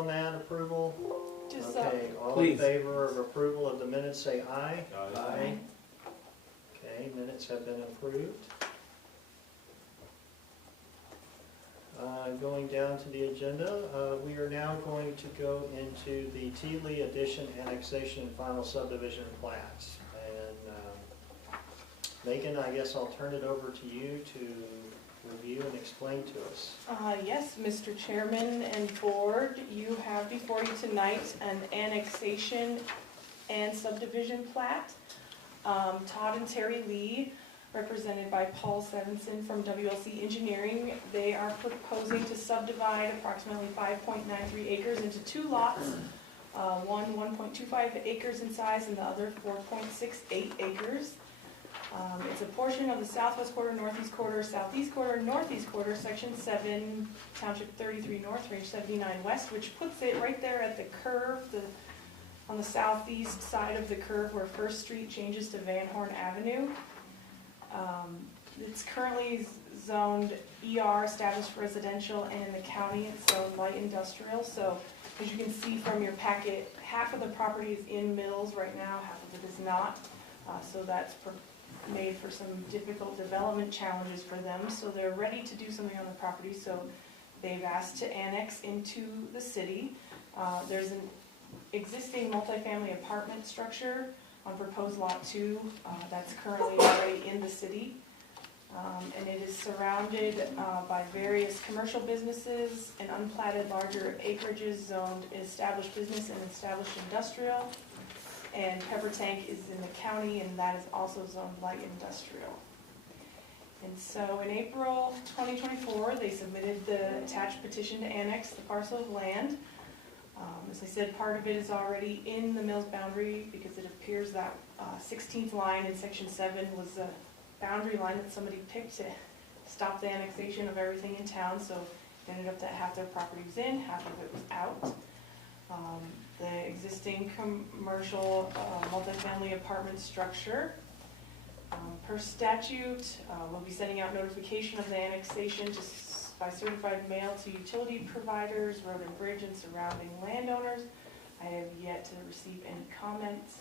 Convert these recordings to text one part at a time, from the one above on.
on that approval? Just Okay, all in Please. favor of approval of the minutes, say aye. Aye. Okay, minutes have been approved. Going down to the agenda, we are now going to go into the Tealy Addition Annexation and Final Subdivision Plats. And Megan, I guess I'll turn it over to you to review and explain to us. Yes, Mr. Chairman and Board, you have before you tonight an annexation and subdivision plat. Todd and Terry Lee, represented by Paul Sevenson from WLC Engineering, they are proposing to subdivide approximately 5.93 acres into two lots. One 1.25 acres in size and the other 4.68 acres. It's a portion of the southwest quarter, northeast quarter, southeast quarter, northeast quarter, section 7, township 33 north, range 79 west, which puts it right there at the curve, on the southeast side of the curve where First Street changes to Van Horn Avenue. It's currently zoned ER, established residential, and in the county it's zoned light industrial. So as you can see from your packet, half of the property is in Mills right now, half of it is not. So that's made for some difficult development challenges for them. So they're ready to do something on the property. So they've asked to annex into the city. There's an existing multifamily apartment structure on proposed lot 2 that's currently already in the city. And it is surrounded by various commercial businesses and unplatted larger acreages zoned established business and established industrial. And Pepper Tank is in the county, and that is also zoned light industrial. And so in April 2024, they submitted the attached petition to annex the parcel of land. As I said, part of it is already in the Mills boundary because it appears that 16th line in section 7 was a boundary line that somebody picked to stop the annexation of everything in town. So it ended up that half their property was in, half of it was out. The existing commercial multifamily apartment structure. Per statute, we'll be sending out notification of the annexation by certified mail to utility providers, road and bridge, and surrounding landowners. I have yet to receive any comments.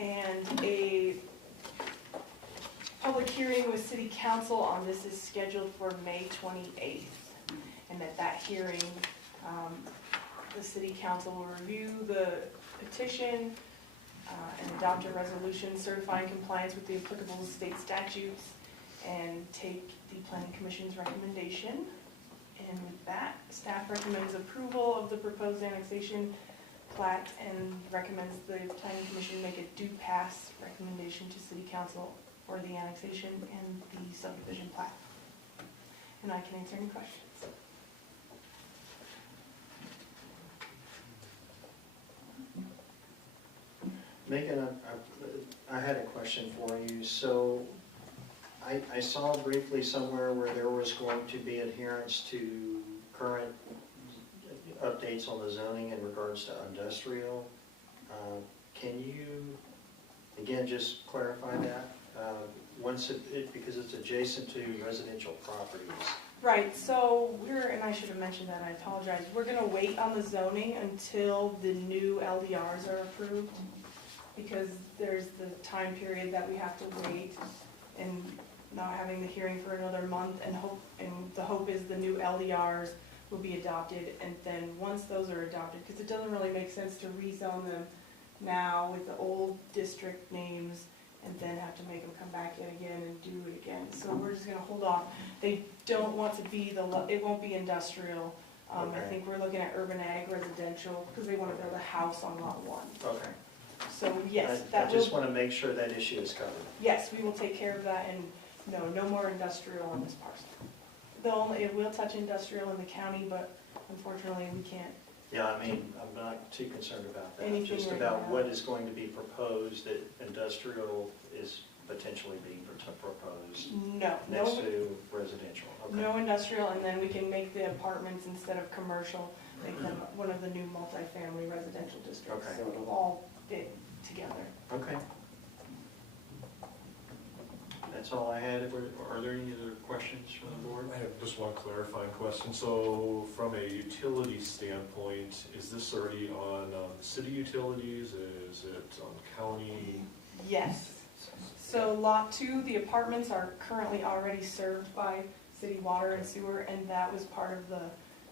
And a public hearing with City Council on this is scheduled for May 28th. And at that hearing, the City Council will review the petition and adopt a resolution certifying compliance with the applicable state statutes and take the Planning Commission's recommendation. And with that, staff recommends approval of the proposed annexation plat and recommends the Planning Commission make a due pass recommendation to City Council for the annexation and the subdivision plat. And I can answer any questions. Megan, I had a question for you. So I saw briefly somewhere where there was going to be adherence to current updates on the zoning in regards to industrial. Can you, again, just clarify that? Because it's adjacent to residential properties. Right, so and I should have mentioned that, I apologize, we're gonna wait on the zoning until the new LDRs are approved, because there's the time period that we have to wait, and not having the hearing for another month, and the hope is the new LDRs will be adopted, and then once those are adopted, because it doesn't really make sense to rezone them now with the old district names, and then have to make them come back in again and do it again. So we're just gonna hold off. They don't want to be it won't be industrial. Okay. I think we're looking at urban ag residential, because they want to build a house on lot 1. Okay. So yes, I just want to make sure that issue is covered. yes, we will take care of that, and no more industrial on this parcel. It will touch industrial in the county, but unfortunately we can't. Yeah, I mean, I'm not too concerned about that. Anything Just right about now. what is going to be proposed, that industrial is potentially being proposed next to residential. Okay. No industrial, and then we can make the apartments, instead of commercial, make them one of the new multifamily residential districts. Okay. So it'll all fit together. Okay. That's all I had. Are there any other questions from the board? I have just one clarifying question. So from a utility standpoint, is this already on city utilities? Is it on county? Yes. So lot 2, the apartments are currently already served by city water and sewer, and that was part of the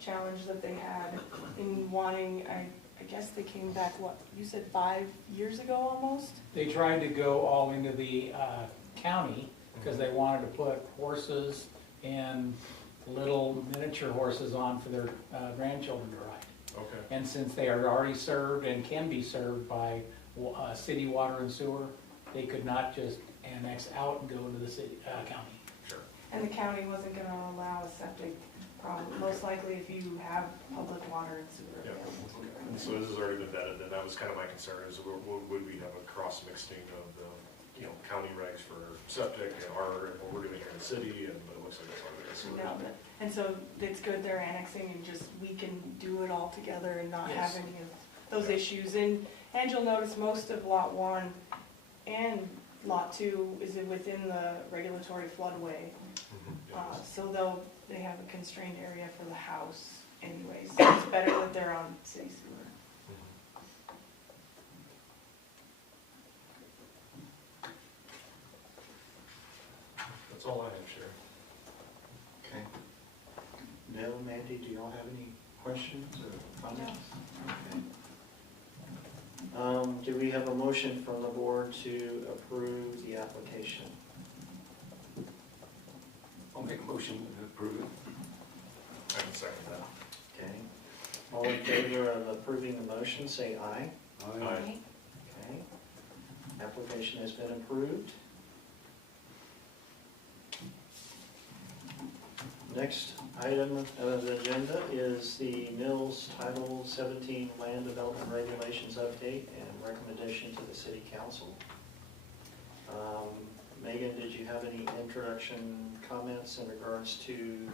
challenge that they had in wanting, I guess they came back, what, you said 5 years ago almost? They tried to go all into the county because they wanted to put horses and little miniature horses on for their grandchildren to ride. Okay. And since they are already served and can be served by city water and sewer, they could not just annex out and go into the city county. Sure. And the county wasn't gonna allow a septic problem, most likely if you have public water and sewer Yeah. available. And so this has already been vetted, and that was kind of my concern, is would we have a cross mixing of the, county regs for septic and what we're doing here in the city, and but it looks like it's already. No, and so it's good they're annexing and just, we can do it all together and not have Yes. any of those issues. And you'll notice most of lot 1 and lot 2 is within the regulatory floodway. So they have a constrained area for the house anyways. So it's better that they're on city sewer. That's all I have, Sherry. Okay. Bill, Mandy, do y'all have any questions or comments? Okay. Do we have a motion from the board to approve the application? I'll make a motion to approve it. I can second that. Okay. All in favor of approving the motion, say aye. Aye. Okay. Application has been approved. Next item of the agenda is the Mills Title 17 Land Development Regulations update and recommendation to the City Council. Megan, did you have any introduction comments in regards to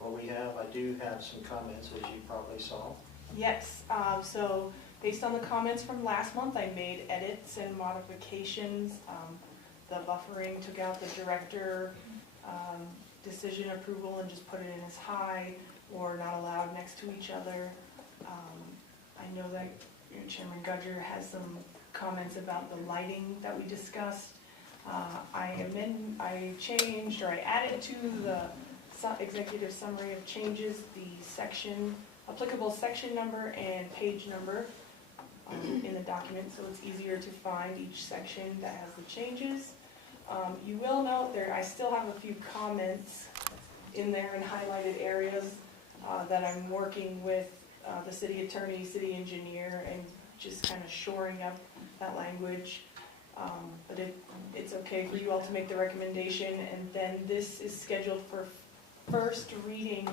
what we have? I do have some comments, as you probably saw. Yes, so based on the comments from last month, I made edits and modifications. The buffering, took out the director decision approval and just put it in as high or not allowed next to each other. I know that Chairman Gudger has some comments about the lighting that we discussed. I changed, or I added to the executive summary of changes, the applicable section number and page number in the document, so it's easier to find each section that has the changes. You will note there, I still have a few comments in there in highlighted areas that I'm working with the city attorney, city engineer, and just kind of shoring up that language. But it's okay for you all to make the recommendation, and then this is scheduled for first reading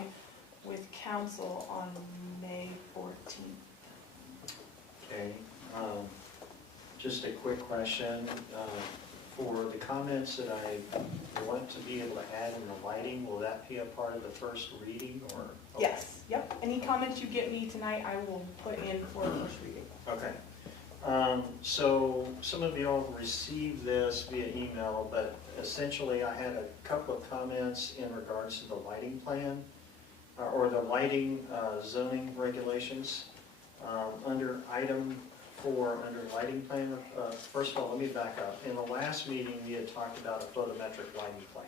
with council on May 14th. Okay. Just a quick question. For the comments that I want to be able to add in the lighting, will that be a part of the first reading or? Okay. Yes, yep. Any comments you get me tonight, I will put in for first reading. Okay. So some of you all received this via email, but essentially I had a couple of comments in regards to the lighting plan or the lighting zoning regulations. Under item 4, under lighting plan, first of all, let me back up. In the last meeting, we had talked about a photometric lighting plan.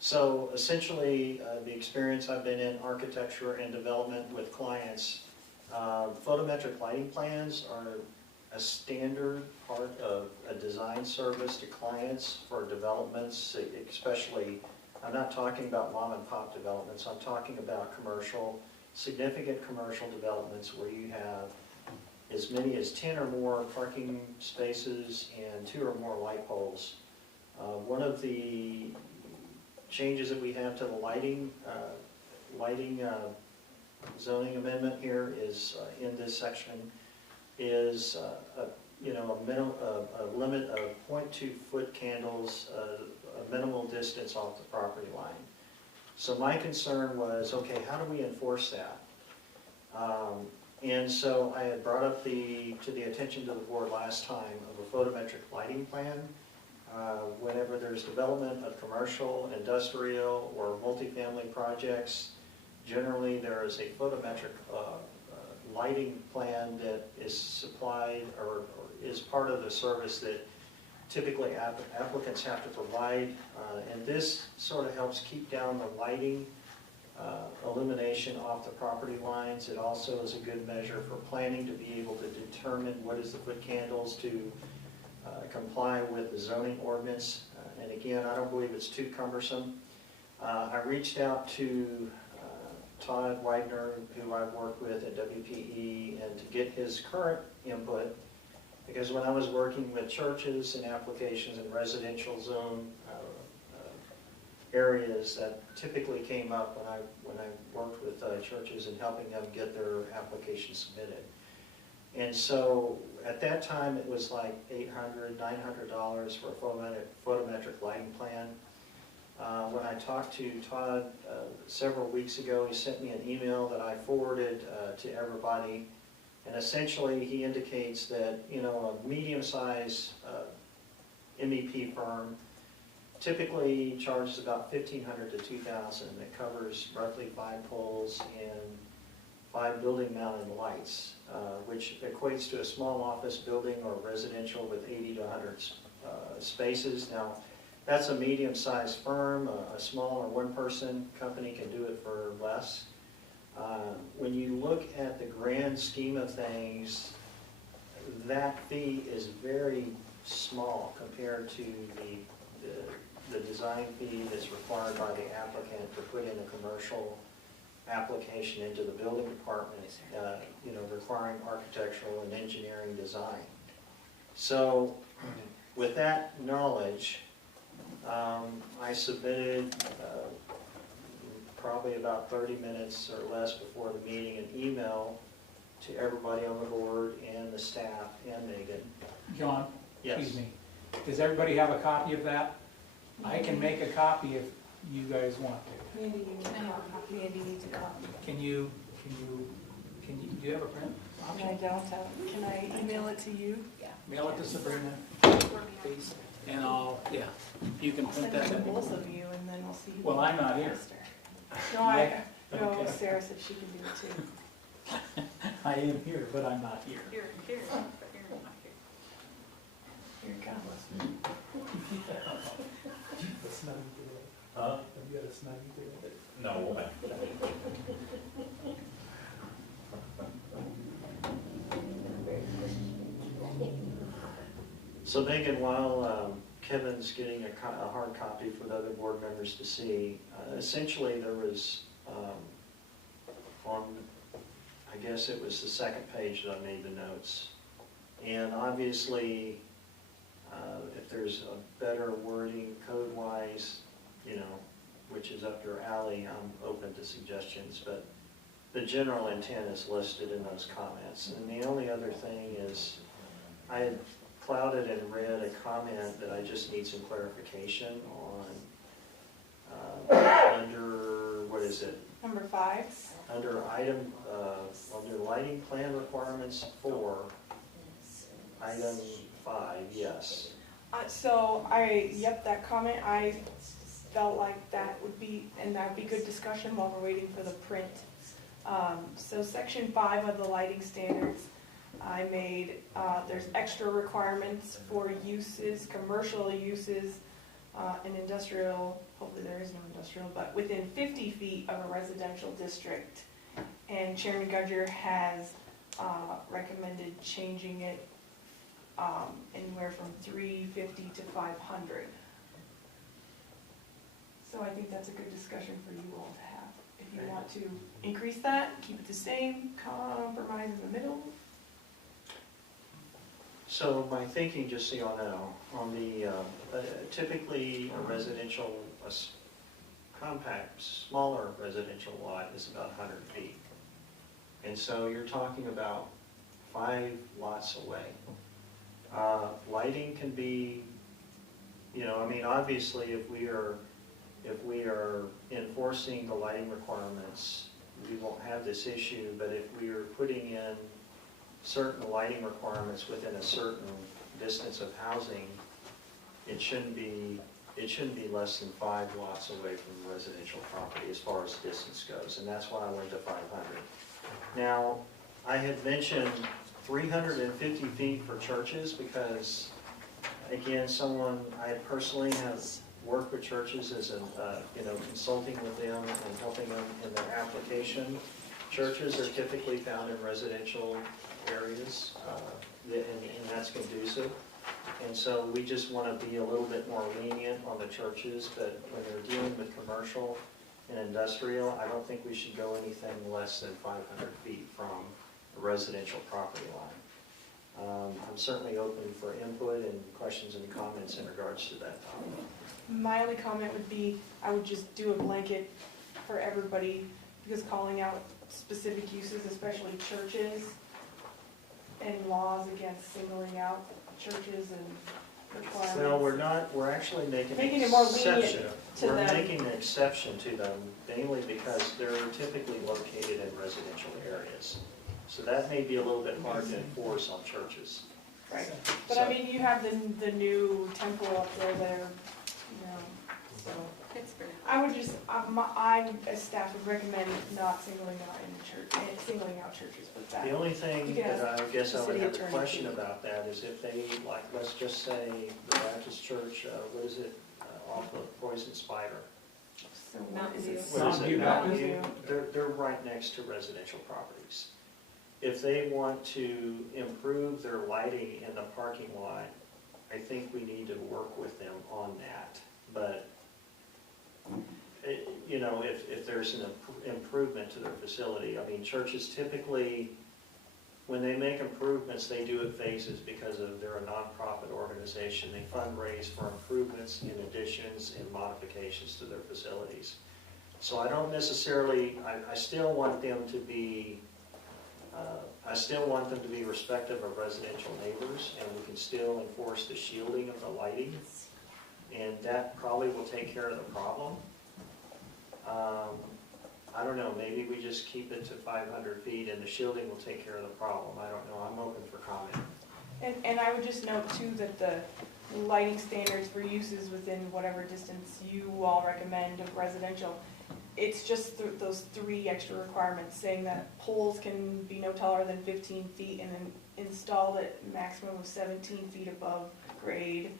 So essentially, the experience I've been in architecture and development with clients, photometric lighting plans are a standard part of a design service to clients for developments, especially, I'm not talking about mom and pop developments, I'm talking about commercial, significant commercial developments where you have as many as 10 or more parking spaces and 2 or more light poles. One of the changes that we have to the lighting zoning amendment here is in this section is a limit of 0.2 foot candles, a minimal distance off the property line. So my concern was, okay, how do we enforce that? And so I had brought up to the attention to the board last time of a photometric lighting plan. Whenever there's development of commercial, industrial, or multifamily projects, generally there is a photometric lighting plan that is supplied or is part of the service that typically applicants have to provide. And this sort of helps keep down the lighting illumination off the property lines. It also is a good measure for planning to be able to determine what is the foot candles to comply with the zoning ordinance. And again, I don't believe it's too cumbersome. I reached out to Todd Widener, who I've worked with at WPE, and to get his current input, because when I was working with churches and applications in residential zone areas, that typically came up when I worked with churches and helping them get their applications submitted. And so at that time, it was like $800, $900 for a photometric lighting plan. When I talked to Todd several weeks ago, he sent me an email that I forwarded to everybody. And essentially, he indicates that, you know, a medium-sized MEP firm typically charges about $1,500 to $2,000. It covers roughly 5 poles and 5 building-mounted lights, which equates to a small office building or residential with 80 to 100 spaces. Now, that's a medium-sized firm. A small or one-person company can do it for less. When you look at the grand scheme of things, that fee is very small compared to the design fee that's required by the applicant to put in a commercial application into the building department, you know, requiring architectural and engineering design. So with that knowledge, I submitted probably about 30 minutes or less before the meeting an email to everybody on the board and the staff and Megan. John, Yes. excuse me, does everybody have a copy of that? I can make a copy if you guys want to. Mandy, you need a copy. Mandy needs a copy. Do you have a print I option? don't. Can I email it to you? Mail it to Sabrina, please, and you can I'll print send it that. to both of you, and then we'll see who. Well, I'm not here. faster. No, Okay. Sarah said she can do it too. I am here, but I'm not here. Here, but here, not here. Here it comes. Huh? Have you got a snuggie today? No. So Megan, while Kevin's getting a hard copy for the other board members to see, essentially there was on, I guess it was the second page that I made the notes. And obviously, if there's a better wording code-wise, you know, which is up your alley, I'm open to suggestions, but the general intent is listed in those comments. And the only other thing is, I had clouded and read a comment that I just need some clarification on, under, what is it? Number 5. Under item, under lighting plan requirements 4, item 5, yes. That comment, I felt like that would be, and that would be good discussion while we're waiting for the print. So section 5 of the lighting standards, I made, there's extra requirements for uses, commercial uses, and industrial, hopefully there is no industrial, but within 50 feet of a residential district. And Chairman Gudger has recommended changing it anywhere from 350 to 500. So I think that's a good discussion for you all to have. If you want to increase that, keep it the same, compromise in the middle. So my thinking, just so y'all know, on the, typically a residential, compact, smaller residential lot is about 100 feet. And so you're talking about 5 lots away. Lighting can be, you know, I mean, obviously if we are enforcing the lighting requirements, we won't have this issue, but if we are putting in certain lighting requirements within a certain distance of housing, it shouldn't be less than 5 lots away from residential property as far as distance goes, and that's why I went to 500. Now, I had mentioned 350 feet for churches because, again, I personally have worked with churches as consulting with them and helping them in their application. Churches are typically found in residential areas, and that's conducive. And so we just want to be a little bit more lenient on the churches, but when they're dealing with commercial and industrial, I don't think we should go anything less than 500 feet from a residential property line. I'm certainly open for input and questions and comments in regards to that topic. My only comment would be, I would just do a blanket for everybody, because calling out specific uses, especially churches, and laws against singling out churches and requirements. No, we're actually making Making it more lenient exception. to We're them. making an exception to them, mainly because they're typically located in residential areas. So that may be a little bit hard to enforce on churches. Right, but I mean, you have the new temple up there that are, so. Pittsburgh. I would just, I, as staff, would recommend not singling out churches with that. The only thing You can that I guess I the would city have a attorney question to- about that is if they, like, let's just say the Baptist church, what is it, off of Poison Spider? So what is it? What is it? Mountain Mountain View? View. They're right next to residential properties. If they want to improve their lighting in the parking lot, I think we need to work with them on that. But, if there's an improvement to their facility, I mean, churches typically, when they make improvements, they do it phases because they're a nonprofit organization. They fundraise for improvements and additions and modifications to their facilities. So I don't necessarily, I still want them to be, respectful of residential neighbors, and we can still enforce the shielding of the lighting, and that probably will take care of the problem. I don't know, maybe we just keep it to 500 feet and the shielding will take care of the problem. I don't know, I'm open for comment. And I would just note too that the lighting standards for uses within whatever distance you all recommend of residential, it's just those 3 extra requirements, saying that poles can be no taller than 15 feet and then installed at maximum of 17 feet above grade,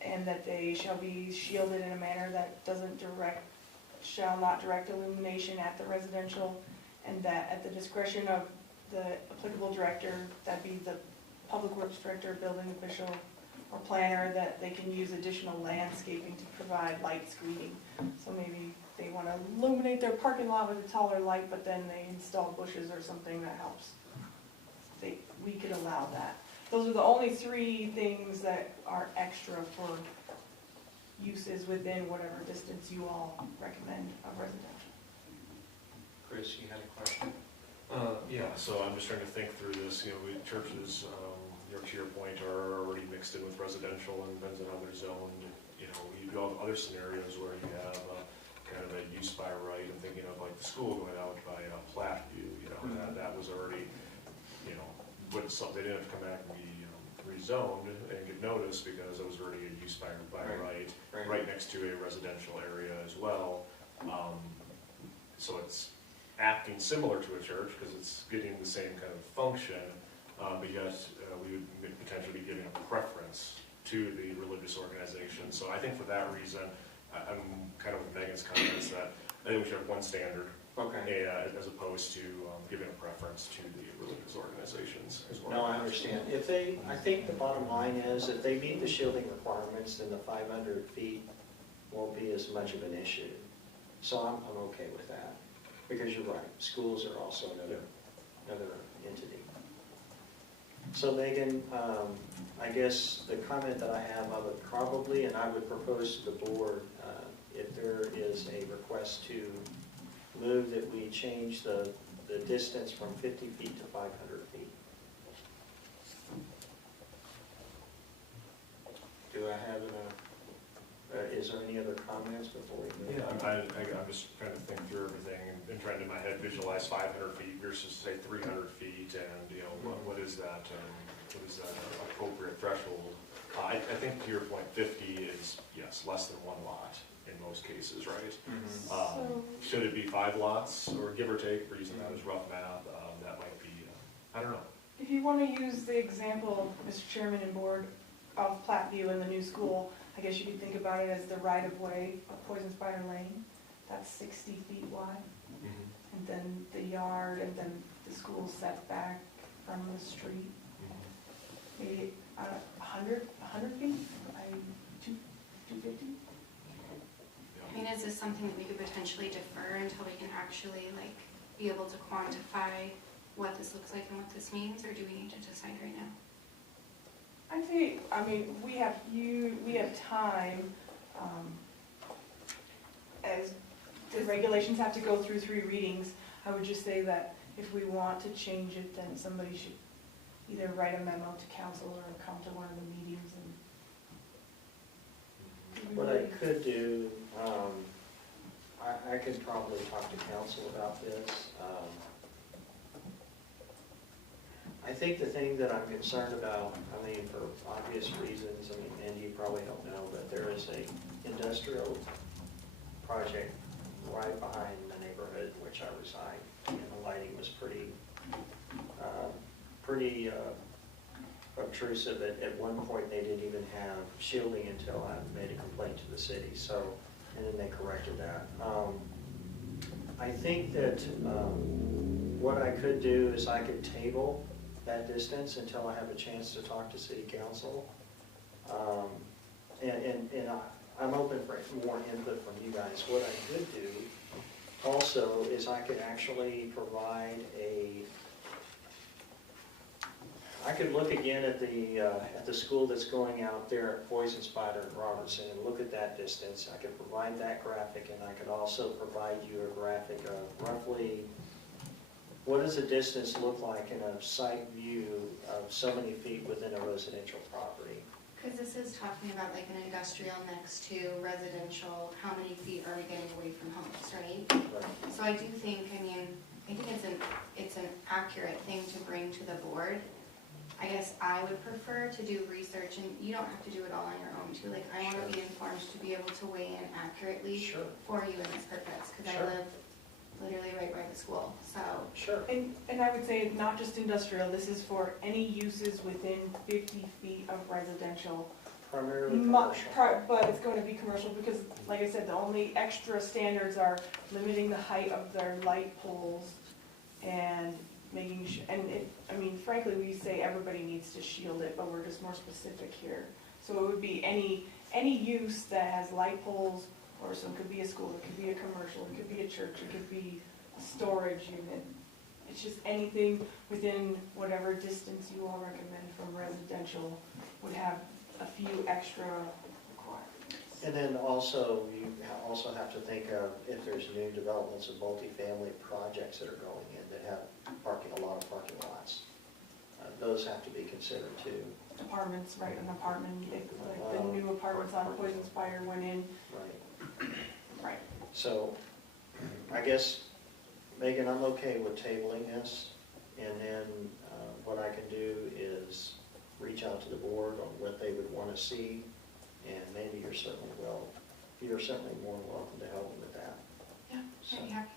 and that they shall be shielded in a manner that shall not direct illumination at the residential, and that at the discretion of the applicable director, that'd be the public works director, building official, or planner, that they can use additional landscaping to provide light screening. So maybe they want to illuminate their parking lot with a taller light, but then they install bushes or something that helps. We could allow that. Those are the only 3 things that are extra for uses within whatever distance you all recommend of residential. Chris, you had a question? Yeah, so I'm just trying to think through this, churches, to your point, are already mixed in with residential and depends on how they're zoned. You do have other scenarios where you have kind of a use by right. I'm thinking of like the school going out by Platteview, that was already, they didn't have to come back and be rezoned and get notice because it was already a use by right next to a residential area as well. So it's acting similar to a church because it's getting the same kind of function, but yet we would potentially be giving a preference to the religious organization. So I think for that reason, I'm kind of with Megan's comments that I think we should have one standard. Okay. As opposed to giving a preference to the religious organizations as well. No, I understand. I think the bottom line is, if they meet the shielding requirements, then the 500 feet won't be as much of an issue. So I'm okay with that, because you're right, schools are also another entity. So Megan, I guess the comment that I have, I would probably, and I would propose to the board, if there is a request to move that we change the distance from 50 feet to 500 feet. Do I have is there any other comments before we move? Yeah, I'm just trying to think through everything and trying to in my head visualize 500 feet versus say 300 feet, and what is that appropriate threshold I think to your point, 50 is, yes, less than one lot in most cases, right? So- Should it be 5 lots, or give or take, we're using that as rough math, that might be, I don't know. If you want to use the example, Mr. Chairman and Board, of Platteview and the new school, I guess you could think about it as the right-of-way of Poison Spider Lane. That's 60 feet wide. And then the yard, and then the school setback from the street, maybe 100 feet, by 250? I mean, is this something that we could potentially defer until we can actually like be able to quantify what this looks like and what this means, or do we need to decide right now? I'd say, I mean, we have time, as the regulations have to go through 3 readings. I would just say that if we want to change it, then somebody should either write a memo to council or come to one of the meetings and. What I could do, I could probably talk to council about this. I think the thing that I'm concerned about, I mean, for obvious reasons, I mean, and you probably don't know, but there is a industrial project right behind the neighborhood in which I reside, and the lighting was pretty obtrusive. At one point, they didn't even have shielding until I made a complaint to the city, so, and then they corrected that. I think that what I could do is I could table that distance until I have a chance to talk to city council. I'm open for more input from you guys. What I could do also is I could actually provide I could look again at the school that's going out there at Poison Spider and Robertson and look at that distance. I could provide that graphic, and I could also provide you a graphic of roughly what does the distance look like in a site view of so many feet within a residential property. Because this is talking about like an industrial next to residential, how many feet are we getting away from homes, right? Right. So I do think, I mean, I think it's an accurate thing to bring to the board. I guess I would prefer to do research, and you don't have to do it all on your own too. Like, I want to be informed to be able to weigh in accurately Sure. for you in this purpose, because Sure. I live literally right by the school, so. Sure. And I would say not just industrial, this is for any uses within 50 feet of residential. Primarily Mu- commercial. But it's going to be commercial because, like I said, the only extra standards are limiting the height of their light poles and making sure, I mean, frankly, we say everybody needs to shield it, but we're just more specific here. So it would be any use that has light poles, or so it could be a school, it could be a commercial, it could be a church, it could be a storage unit. It's just anything within whatever distance you all recommend from residential would have a few extra requirements. And then also, you also have to think of if there's new developments of multifamily projects that are going in that have a lot of parking lots. Those have to be considered too. Apartments, right, an apartment, like the new apartments on Poison Spider went in, Right. right. So, I guess, Megan, I'm okay with tabling this, and then what I can do is reach out to the board on what they would want to see, and maybe you're certainly more than welcome to help me with that. Yeah, So, I'd be happy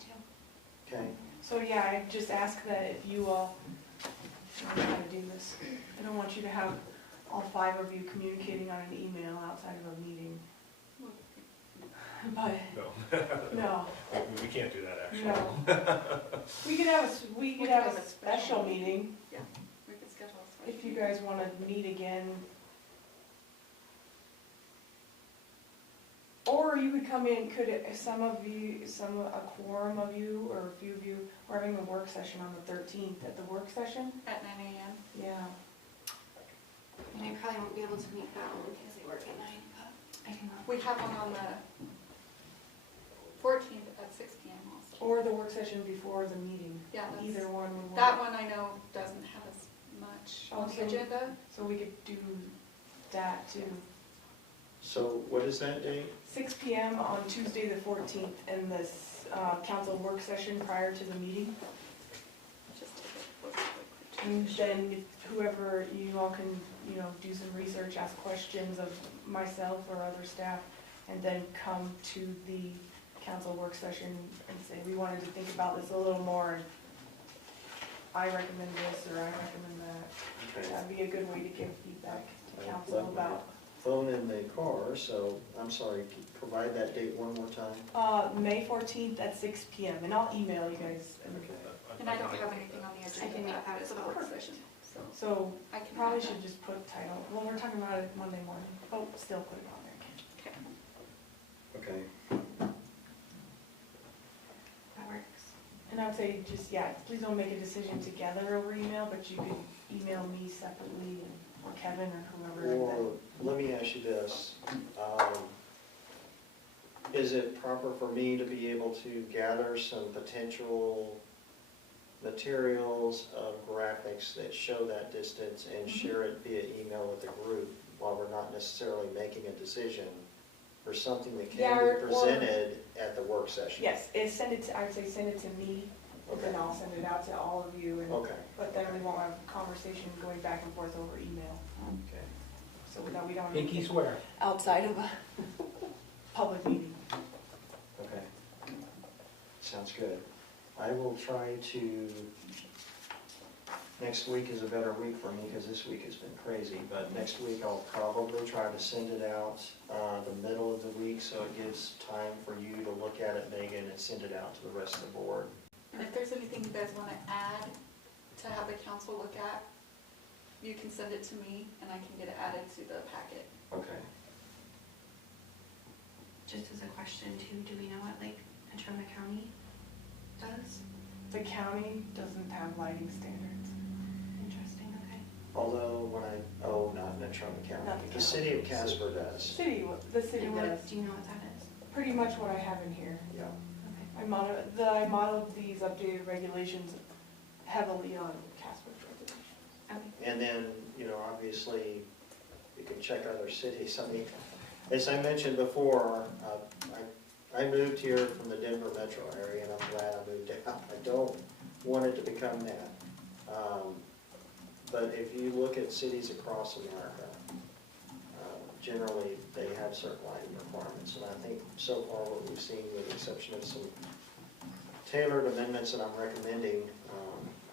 to. okay, So yeah, I just ask that if you all, I don't know how to do this. I don't want you to have all 5 of you communicating on an email outside of a meeting. But, No. no, We can't do that, actually. no. We could have a special meeting Yeah, we could schedule a special. if you guys want to meet again. Or you could come in, a quorum of you, or a few of you, we're having a work session on the 13th. At the work session? At 9 a.m. Yeah. And I probably won't be able to make that one because I work at 9, but I can. We have one on the 14th at 6 p.m. also. Or the work session before the meeting. Yeah, that's, Either one would work. that one I know doesn't have as much on the Also- agenda. So we could do that too. so what is that date? 6 p.m. on Tuesday the 14th, and this council work session prior to the meeting. Just take a look really quick. And then whoever, you all can, do some research, ask questions of myself or other staff, and then come to the council work session and say, we wanted to think about this a little more, and I recommend this, or I recommend that. Okay. That'd be a good way to give feedback to I council left my about. phone in the car, so I'm sorry, provide that date one more time. May 14th at 6 PM, and I'll email you guys. And I don't have anything on the agenda. I can make that for the work session, so So, I can. probably add that. should just put title, well, we're talking about it Monday morning, oh, still put it on there. Okay. Okay. that works. And I'd say just, yeah, please don't make a decision together over email, but you could email me separately, or Kevin, or whoever. Or, let me ask you this. Is it proper for me to be able to gather some potential materials of graphics that show that distance and share it via email with the group while we're not necessarily making a decision for something that Yeah, can or- be presented at the work session? Yes, I'd say send it to me, and then I'll send it out to all of you, and, Okay, but then we won't have a conversation going back and forth over email, okay. so that we don't. Pinky swear. Outside of a public meeting. Okay. Sounds good. I will try to, next week is a better week for me because this week has been crazy, but next week I'll probably try to send it out the middle of the week so it gives time for you to look at it, Megan, and send it out to the rest of the board. And if there's anything you guys want to add to have the council look at, you can send it to me and I can get it added to the packet. Okay. Just as a question too, do we know what like Natrona County does? The county doesn't have lighting standards. Interesting, okay. Although not Natrona County, Not the the county. city of Casper does. The city And does, do you know what that is? pretty much what I have in here. Yeah. Okay. I modeled these updated regulations heavily on Casper's regulations. Okay. And then, obviously, you can check other cities. I mean, as I mentioned before, I moved here from the Denver metro area, and I'm glad I moved out. I don't want it to become that. But if you look at cities across America, generally, they have certain lighting requirements. And I think so far what we've seen, with the exception of some tailored amendments that I'm recommending,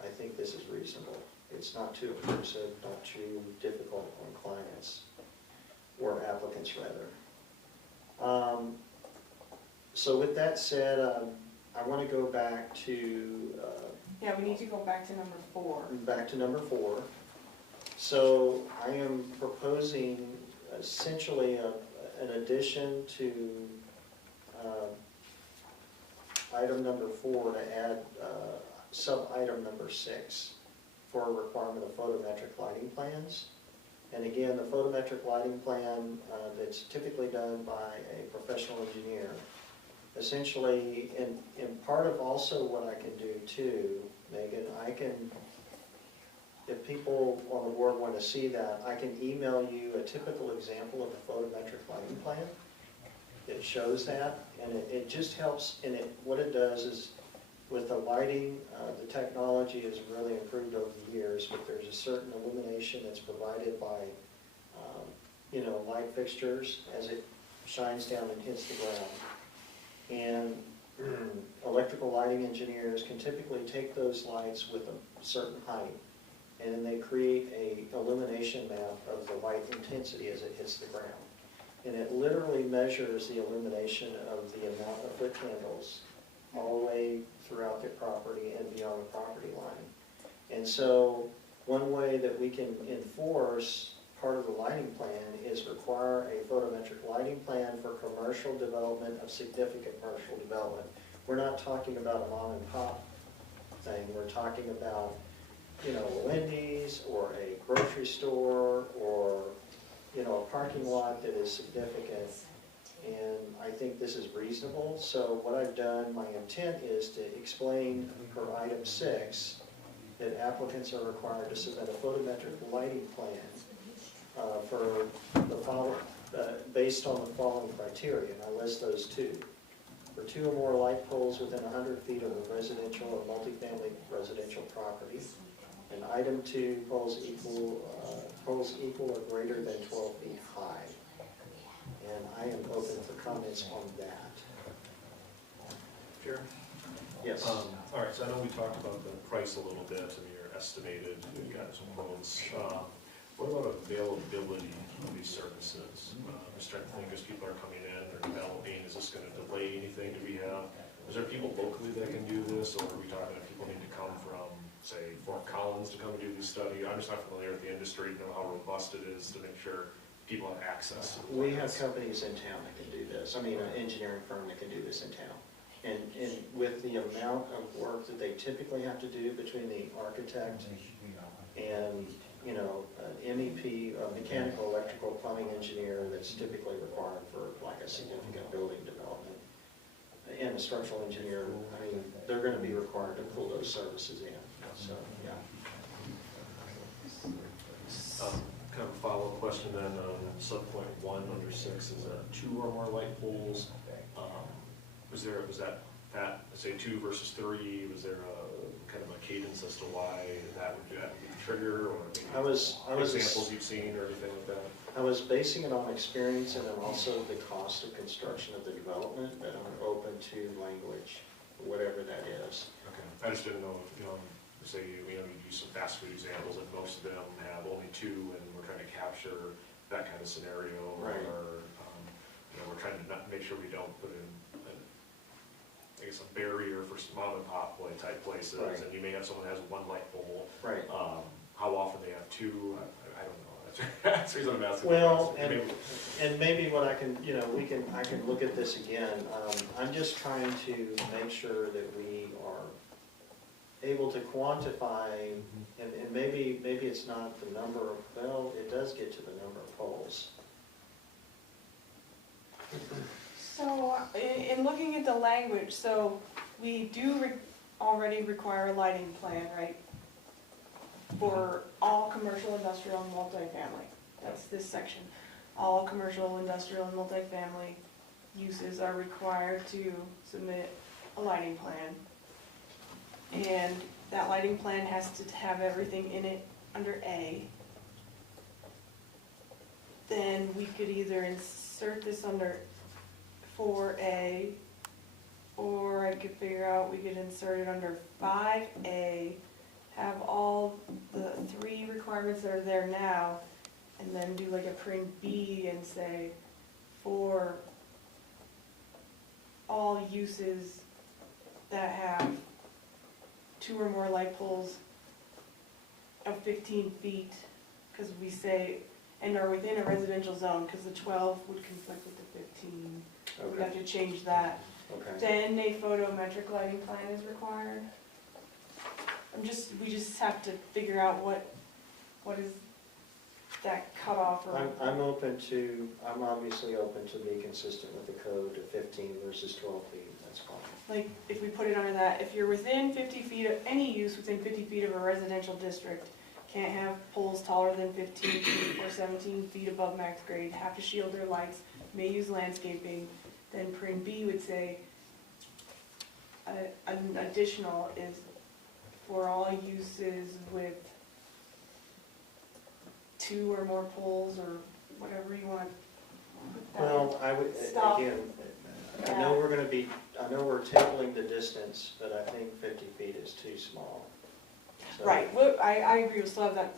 I think this is reasonable. It's not too intrusive, not too difficult on clients, or applicants rather. So with that said, I want to go back to, Yeah, we need to go back to number 4. number 4. So I am proposing essentially an addition to item number 4 to add sub-item number 6 for a requirement of photometric lighting plans. And again, the photometric lighting plan that's typically done by a professional engineer. Essentially, in part of also what I can do too, Megan, I can, if people on the board want to see that, I can email you a typical example of a photometric lighting plan. It shows that, and it just helps, and what it does is, with the lighting, the technology has really improved over the years, but there's a certain illumination that's provided by, light fixtures as it shines down and hits the ground. And electrical lighting engineers can typically take those lights with a certain height, and then they create a illumination map of the light intensity as it hits the ground. And it literally measures the illumination of the amount of foot candles all the way throughout the property and beyond the property line. And so one way that we can enforce part of the lighting plan is require a photometric lighting plan for commercial development of significant commercial development. We're not talking about a mom and pop thing. We're talking about, a Wendy's or a grocery store or, a parking lot that is significant. And I think this is reasonable. So what I've done, my intent is to explain for item 6 that applicants are required to submit a photometric lighting plan for the following, based on the following criteria, and I list those 2. For 2 or more light poles within 100 feet of a residential or multifamily residential property, And item 2, poles equal or greater than 12 feet high. And I am open for comments on that. Sure. Yes. All right, so I know we talked about the price a little bit, and your estimated, you got some quotes. What about availability of these services? I'm just trying to think, as people are coming in, they're developing, is this gonna delay anything? Do we have, is there people locally that can do this, or are we talking about people need to come from, say, Fort Collins to come and do these studies? I'm just not familiar with the industry, to know how robust it is to make sure people have access to the We have plans. companies in town that can do this. I mean, an engineering firm that can do this in town. And with the amount of work that they typically have to do between the architect and, you know, an MEP, a mechanical, electrical, plumbing engineer that's typically required for like a significant building development, and a structural engineer, I mean, they're gonna be required to pull those services in, so, yeah. Kind of a follow-up question then, sub-point 1 under 6, is 2 or more light poles? Was that, say 2 versus 3, was there a kind of a cadence as to why that would be the trigger, or maybe examples you've seen or anything like that? I was basing it on experience and then also the cost of construction of the development, but I'm open to language, whatever that is. Okay, I just didn't know if, say, you use some fast food examples, and most of them have only 2, and we're trying to capture that kind of scenario, Right. or, we're trying to not make sure we don't put in, I guess, a barrier for some mom and pop type places, Right. and you may have someone that has 1 light pole. Right. How often they have 2, I don't know, that's the reason I'm asking. Well, the question. and maybe what I can, I can look at this again. I'm just trying to make sure that we are able to quantify, and maybe it's not the number of, well, it does get to the number of poles. So, in looking at the language, so we do already require a lighting plan, right? For all commercial, industrial, and multifamily. That's this section. All commercial, industrial, and multifamily uses are required to submit a lighting plan. And that lighting plan has to have everything in it under A. Then we could either insert this under 4A, or I could figure out we could insert it under 5A, have all the 3 requirements that are there now, and then do like a print B and say, for all uses that have 2 or more light poles of 15 feet, because we say, and are within a residential zone, because the 12 would conflict with the 15. We'd have to change that. Okay. Then a photometric lighting plan is required. We just have to figure out what is that cutoff, or, I'm obviously open to be consistent with the code of 15 versus 12 feet, that's fine. like, if we put it under that, if you're within 50 feet of, any use within 50 feet of a residential district, can't have poles taller than 15 feet or 17 feet above max grade, have to shield their lights, may use landscaping. Then print B would say, an additional is for all uses with 2 or more poles, or whatever you want to put that. Well, I would, Stop. again, I know we're tabling the distance, but I think 50 feet is too small. So- Right, well, I agree, we'll still have that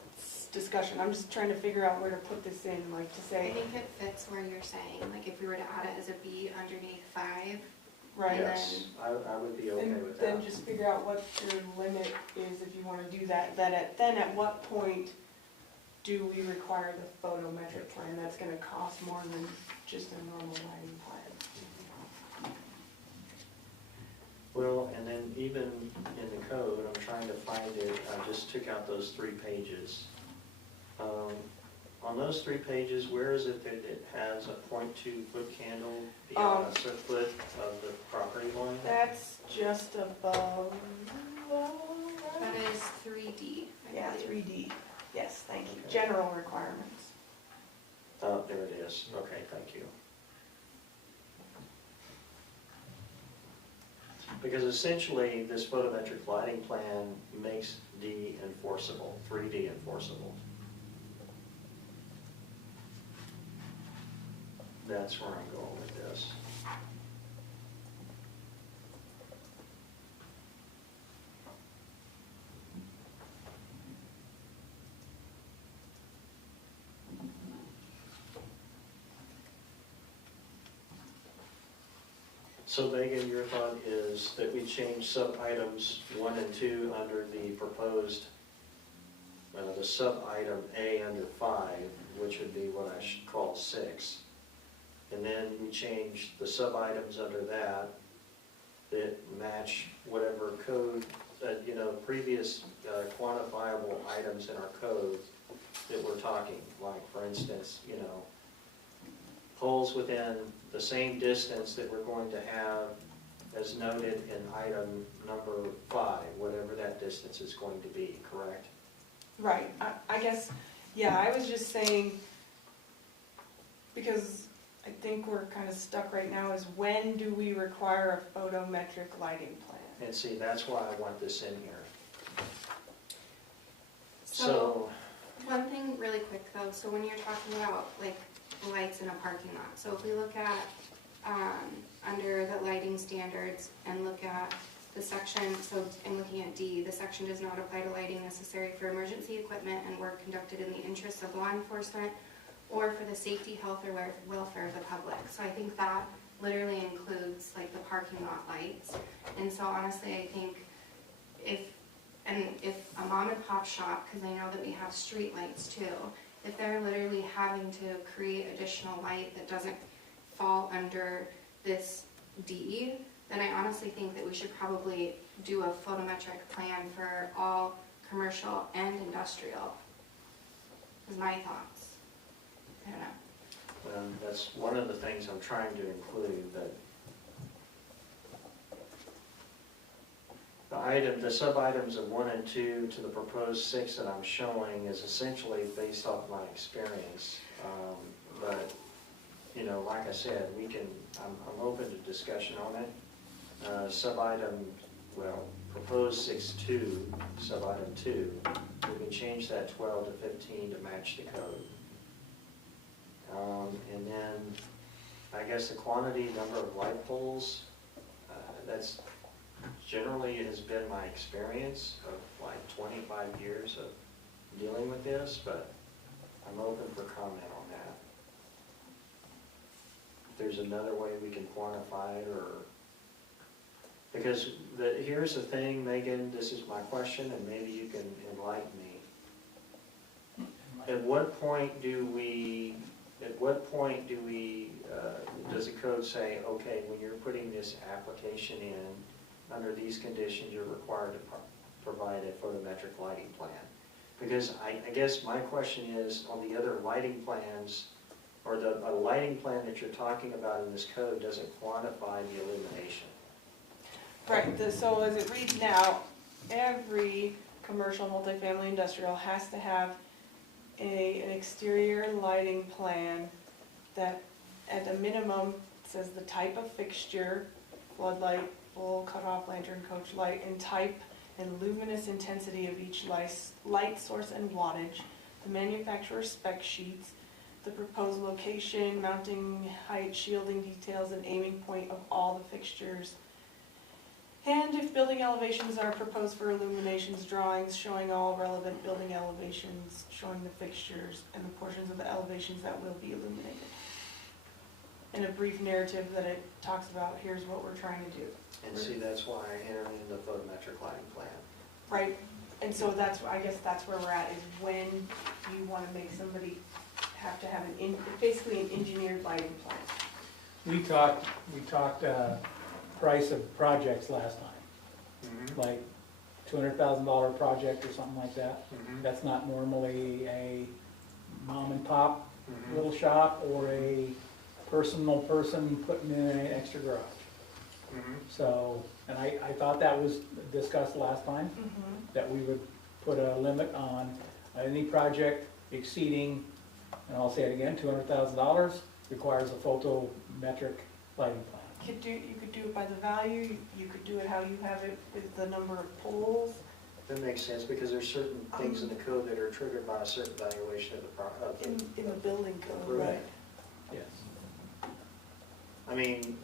discussion, I'm just trying to figure out where to put this in, like to I say, think it fits where you're saying, like if we were to add it as a B underneath 5, right? Yes, I would be okay And with then that. just figure out what your limit is if you wanna do that, then at what point do we require the photometric plan? That's gonna cost more than just a normal lighting plan. Well, and then even in the code, I'm trying to find it, I just took out those 3 pages. On those 3 pages, where is it that it has a .2 foot candle beyond a foot of the property line? That's just above, that is 3D. I yeah, believe. 3D, yes, thank you, Okay. general requirements. Oh, there it is, okay, thank you. Because essentially, this photometric lighting plan makes D enforceable, 3D enforceable. That's where I'm going with this. So Megan, your thought is that we change sub-items 1 and 2 under the proposed, the sub-item A under 5, which would be what I should call 6. And then we change the sub-items under that match whatever code, previous quantifiable items in our code that we're talking. Like, for instance, poles within the same distance that we're going to have as noted in item number 5, whatever that distance is going to be, correct? Right, I guess, yeah, I was just saying, because I think we're kind of stuck right now, is when do we require a photometric lighting plan? And see, that's why I want this in here. So, one thing really quick though, so when you're talking about like lights in a parking lot, so if we look at under the lighting standards and look at the section, so in looking at D, the section does not apply to lighting necessary for emergency equipment and work conducted in the interests of law enforcement or for the safety, health, or welfare of the public. So I think that literally includes like the parking lot lights. And so honestly, I think if a mom and pop shop, because I know that we have street lights too, if they're literally having to create additional light that doesn't fall under this D, then I honestly think that we should probably do a photometric plan for all commercial and industrial, is my thoughts. I don't know. That's one of the things I'm trying to include, that the sub-items of 1 and 2 to the proposed 6 that I'm showing is essentially based off my experience. But, like I said, I'm open to discussion on it. Sub-item, proposed 6.2, sub-item 2, we can change that 12 to 15 to match the code. And then, I guess the quantity, number of light poles, that's generally has been my experience of like 25 years of dealing with this, but I'm open for comment on that. If there's another way we can quantify it, or, because here's the thing, Megan, this is my question, and maybe you can enlighten me. At what point does the code say, okay, when you're putting this application in, under these conditions, you're required to provide a photometric lighting plan? Because I guess my question is, on the other lighting plans, or a lighting plan that you're talking about in this code doesn't quantify the illumination. Right, so as it reads now, every commercial, multifamily, industrial has to have an exterior lighting plan that at a minimum says the type of fixture, floodlight, full cutoff lantern, coach light, and type and luminous intensity of each light source and wattage, the manufacturer's spec sheets, the proposed location, mounting height, shielding details, and aiming point of all the fixtures. And if building elevations are proposed for illuminations, drawings showing all relevant building elevations, showing the fixtures and the portions of the elevations that will be illuminated. And a brief narrative that it talks about, here's what we're trying to do. And see, that's why I entered in the photometric lighting plan. Right, and so I guess that's where we're at, is when you want to make somebody have to have basically an engineered lighting plan. We talked price of projects last time, like $200,000 project or something like that. That's not normally a mom and pop little shop or a personal person putting in an extra garage. So, and I thought that was discussed last time, that we would put a limit on any project exceeding, and I'll say it again, $200,000 requires a photometric lighting plan. You could do it by the value, you could do it how you have it with the number of poles. That makes sense, because there's certain things in the code that are triggered by a certain valuation of the In the building code, Right. right? Yes. I mean,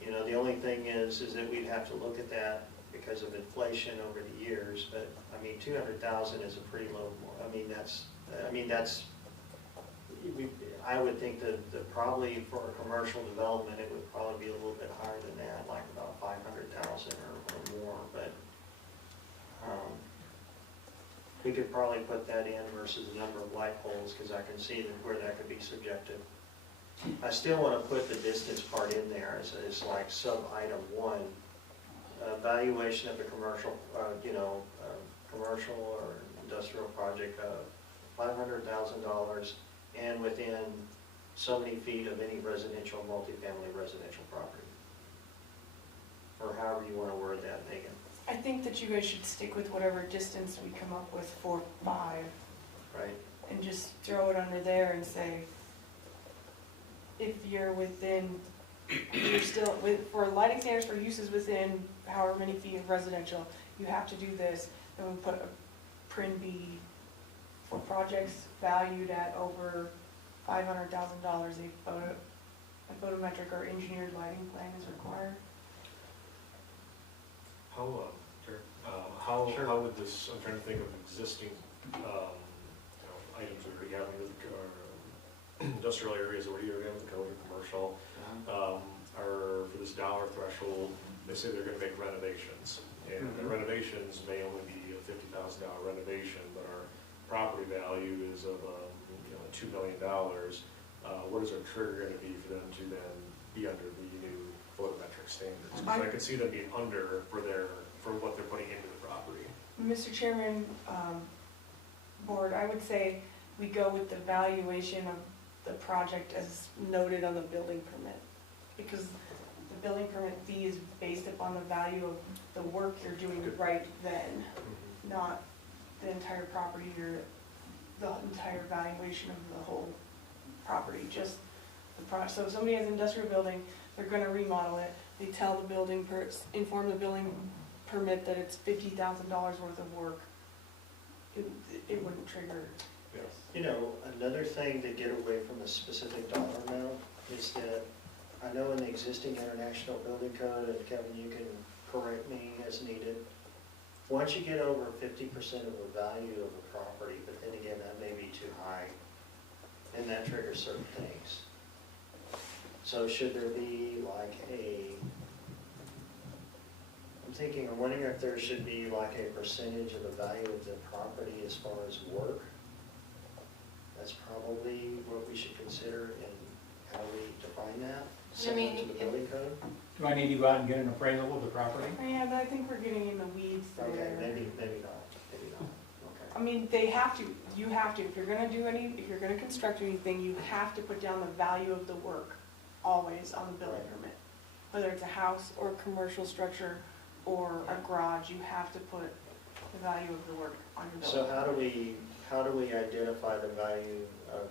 you know, the only thing is that we'd have to look at that because of inflation over the years, but, I mean, 200,000 is a pretty low, I would think that probably for a commercial development, it would probably be a little bit higher than that, like about 500,000 or more, but, we could probably put that in versus the number of light poles, because I can see where that could be subjective. I still want to put the distance part in there as like sub-item 1. Valuation of the commercial, commercial or industrial project of $500,000 and within so many feet of any residential, multifamily residential property. Or however you want to word that, Megan. I think that you guys should stick with whatever distance we come up with for 5, Right? and just throw it under there and say, if you're within, you're still, for lighting standards for uses within however many feet of residential, you have to do this, and we put a prin B for projects valued at over $500,000, a photometric or engineered lighting plan is required. Sure. How would this, I'm trying to think of existing, items we already have in the industrial areas, or either in the code or commercial, are for this dollar threshold, they say they're gonna make renovations. And the renovations may only be a $50,000 renovation, but our property value is of, $2 million. What is our trigger gonna be for them to then be under the new photometric standards? Because I could see them being under for what they're putting into the property. Mr. Chairman, Board, I would say we go with the valuation of the project as noted on the building permit. Because the building permit fee is based upon the value of the work you're doing right then, not the entire property or the entire valuation of the whole property, just the so if somebody has an industrial building, they're gonna remodel it, they tell the building inform the building permit that it's $50,000 worth of work, it wouldn't trigger this. You know, another thing to get away from the specific dollar amount is that I know in the existing international building code, and Kevin, you can correct me as needed, once you get over 50% of the value of a property, but then again, that may be too high, and that triggers certain things. So should there be like I'm wondering if there should be like a percentage of the value of the property as far as work. That's probably what we should consider in how we define that, similar to the building code. Do I need to go out and get an appraisal of the property? Yeah, but I think we're getting in the weeds there. Okay, maybe not, okay. I mean, you have to, if you're gonna construct anything, you have to put down the value of the work, always on the building permit. Whether it's a house or a commercial structure or a garage, you have to put the value of the work on your building. So how do we identify the value of,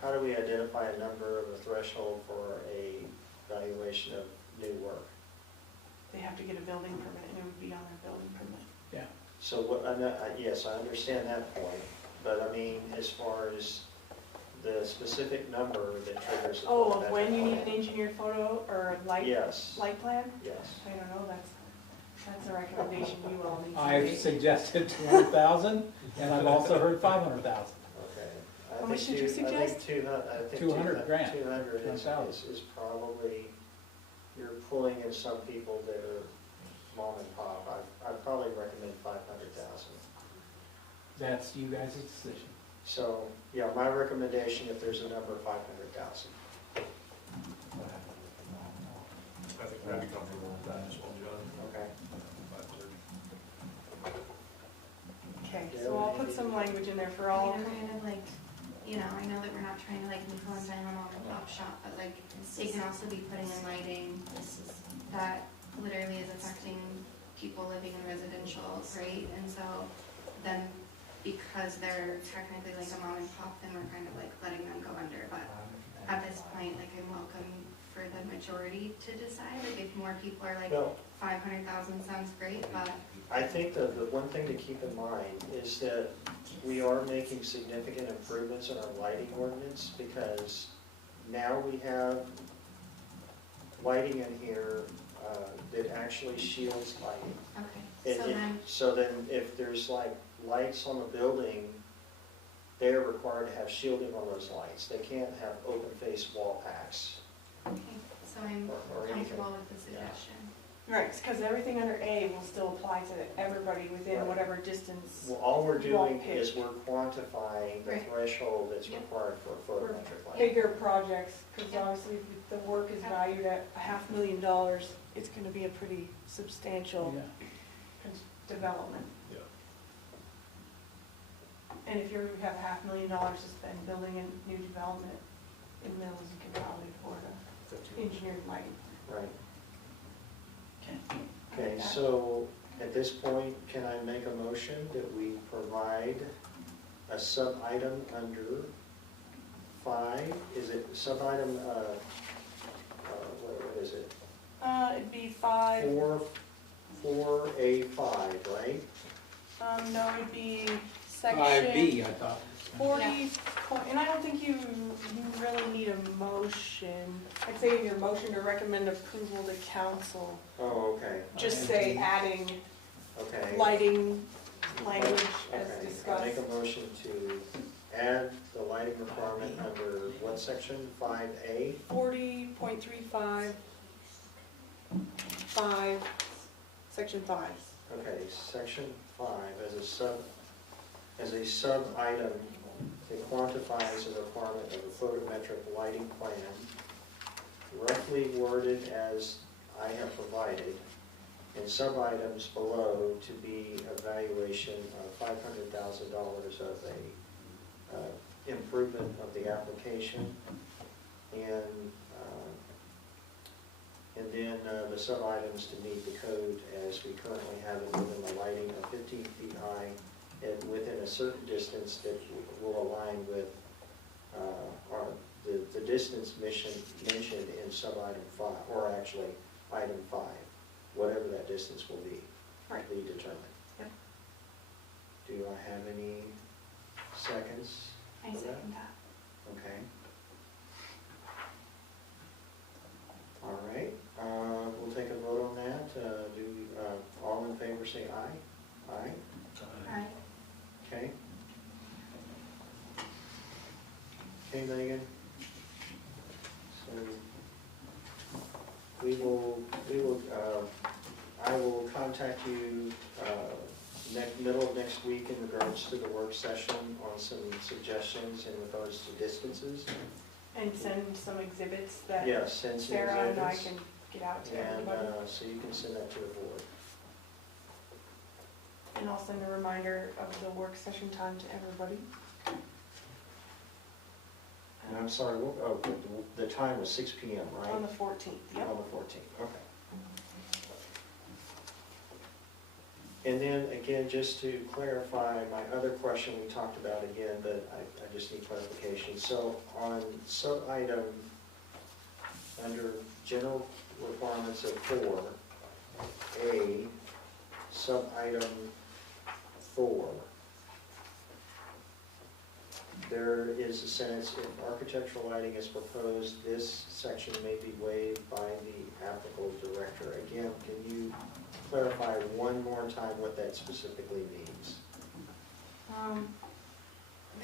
how do we identify a number of a threshold for a valuation of new work? They have to get a building permit, and it would be on their building permit. Yeah. So what, yes, I understand that point, but I mean, as far as the specific number that triggers the Oh, of photometric when you need an plan. engineered photo or a light Yes, plan? yes. I don't know, that's a recommendation you all need to I've make. suggested 200,000, and I've also heard 500,000. Okay. How much did you suggest? I think 200 grand. 200 $1,000. is probably, you're pulling in some people that are mom and pop. I'd probably recommend 500,000. That's you guys' decision. So, yeah, my recommendation, if there's a number, 500,000. I think I'd be comfortable with that as well, John. Okay. 500. Okay, so I'll put some language in there for all. Kind of like, I know that we're not trying to like nickel and dime a mom and pop shop, but like, they can also be putting in lighting that literally is affecting people living in residential, right? And so then because they're technically like a mom and pop, then we're kind of like letting them go under, but at this point, like, I'm welcome for the majority to decide, like if more people are like, Well, 500,000 sounds great, but I think the one thing to keep in mind is that we are making significant improvements in our lighting ordinance, because now we have lighting in here that actually shields lighting. okay, so And then, so then if there's like lights on the building, they're required to have shielding on those lights. They can't have open face wall packs okay, so I'm or anything. comfortable with the suggestion. Right, because everything under A will still apply to everybody within Right. whatever distance. Well, all we're You all doing pick. is we're quantifying the Right. threshold that's Yep. required for a photometric light. Bigger projects, because Yeah. obviously if the work is valued at $500,000, it's gonna be a pretty substantial Yeah. development. Yeah. And if you have $500,000 to spend building a new development in Mills, you can probably afford a engineered lighting. Right. I Okay, like that. so at this point, can I make a motion that we provide a sub-item under 5? Is it sub-item, what is it? It'd be 5, 4A5, right? no, it'd be section. 5B, I thought. 40, and I don't think you really need a motion. I'd say in your motion to recommend approval to council, Oh, okay, just say adding okay. lighting language as Okay, I discussed. make a motion to add the lighting requirement under what section? 5A? 40.35, 5, section 5. Okay, section 5 as a sub-item that quantifies the requirement of a photometric lighting plan, roughly worded as I have provided, and sub-items below to be evaluation of $500,000 of a improvement of the application, and then the sub-items to meet the code as we currently have it within the lighting of 15 feet high and within a certain distance that will align with the distance mentioned in sub-item 5, or actually item 5, whatever that distance will be, Right. be determined. Yep. Do I have any seconds? I for that? second that. Okay. All right, we'll take a vote on that. All in favor say aye? Aye? Right. Okay. Okay, Megan. So I will contact you, middle of next week in regards to the work session on some suggestions in regards to distances. And send some exhibits that Yes, send some Sarah and I exhibits. can get out to And everybody. so you can send that to the board. And I'll send a reminder of the work session time to everybody. And I'm sorry, the time was 6 PM, right? On the 14th, yep. On the 14th, okay. And then again, just to clarify my other question we talked about again, but I just need clarification. So on sub-item under general requirements of 4A, sub-item 4, there is a sentence, if architectural lighting is proposed, this section may be waived by the applicable director. Again, can you clarify one more time what that specifically means?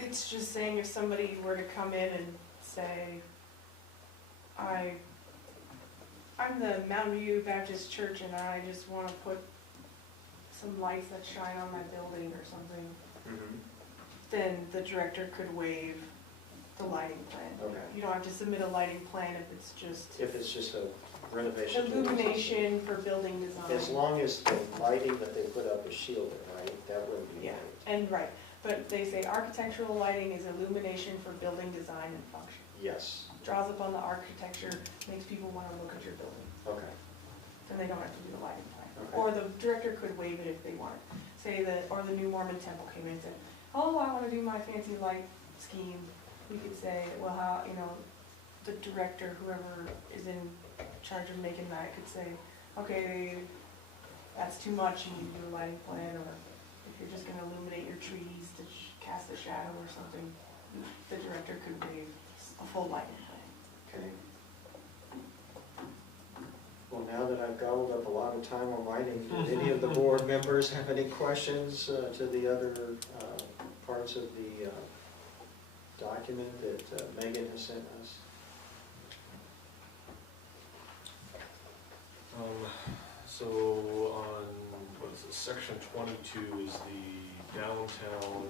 It's just saying if somebody were to come in and say, I'm the Mountain View Baptist Church and I just want to put some lights that shine on my building or something, then the director could waive the lighting plan. Okay. You don't have to submit a lighting plan if it's just If it's just a renovation. to illumination for building design. As long as the lighting that they put up is shielded, right? That wouldn't be Yeah, waived. and right, but they say architectural lighting is illumination for building design and function. Yes, Draws upon the architecture, makes people want to look at your building, okay. then they don't have to do the lighting plan. Okay. Or the director could waive it if they wanted. Say that, or the New Mormon Temple came in and said, oh, I want to do my fancy light scheme. We could say, well, how, the director, whoever is in charge of making that, could say, okay, that's too much, you need to do a lighting plan, or if you're just gonna illuminate your trees to cast a shadow or something, the director could waive a full lighting plan. Okay. Well, now that I've gobbled up a lot of time on writing, do any of the board members have any questions to the other parts of the document that Megan has sent us? So on, what is it, section 22 is the downtown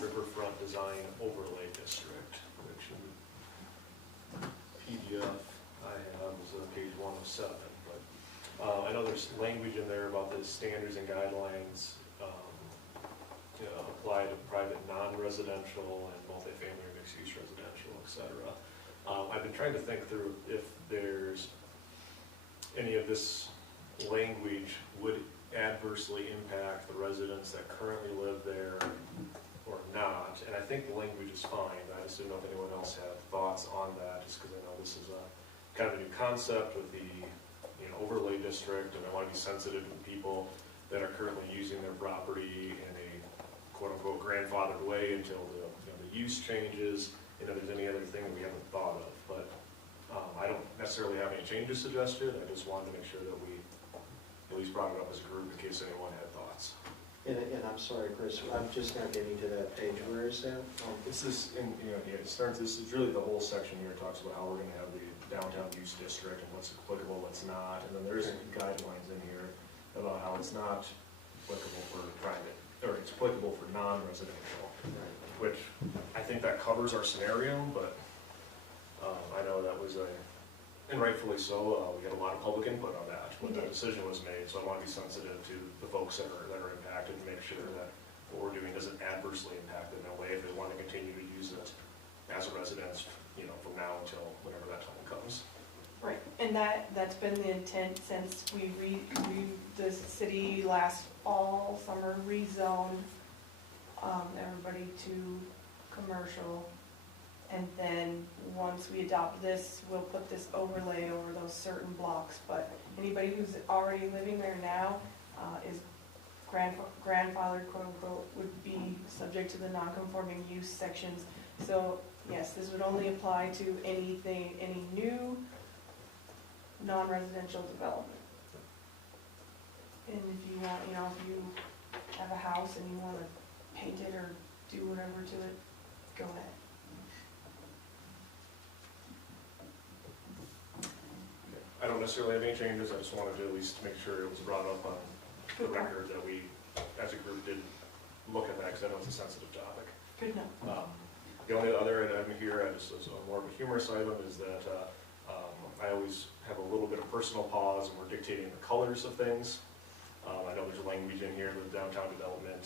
riverfront design overlay district, which in PDF I have is page 107. But I know there's language in there about the standards and guidelines apply to private non-residential and multifamily or mixed-use residential, et cetera. I've been trying to think through if there's any of this language would adversely impact the residents that currently live there or not. And I think the language is fine. I just didn't know if anyone else had thoughts on that, just because I know this is a kind of a new concept with the overlay district, and I want to be sensitive to people that are currently using their property in a quote-unquote grandfathered way until the use changes. If there's any other thing that we haven't thought of, but I don't necessarily have any changes suggested. I just wanted to make sure that we at least brought it up as a group in case anyone had thoughts. And I'm sorry, Chris, I'm just not getting to that page. Where is that? This is, it starts, this is really the whole section here. It talks about how we're going to have the downtown use district and what's applicable, what's not. And then there's guidelines in here about how it's not applicable for private, or it's applicable for non-residential, which I think that covers our scenario, but I know that was and rightfully so, we had a lot of public input on that when that decision was made, so I want to be sensitive to the folks that are impacted and make sure that what we're doing doesn't adversely impact them in a way if they want to continue to use it as a residence, from now until whenever that time comes. Right, and that's been the intent since the city last fall, summer rezoned everybody to commercial. And then once we adopt this, we'll put this overlay over those certain blocks. But anybody who's already living there now is grandfathered, quote unquote, would be subject to the non-conforming use sections. So yes, this would only apply to any new non-residential development. And if you want, if you have a house and you want to paint it or do whatever to it, go ahead. I don't necessarily have any changes. I just wanted to at least make sure it was brought up on the record that we, as a group, did look at that because I know it's a sensitive topic. Good enough. The only other item here, just as more of a humorous item, is that I always have a little bit of personal pause when we're dictating the colors of things. I know there's language in here with downtown development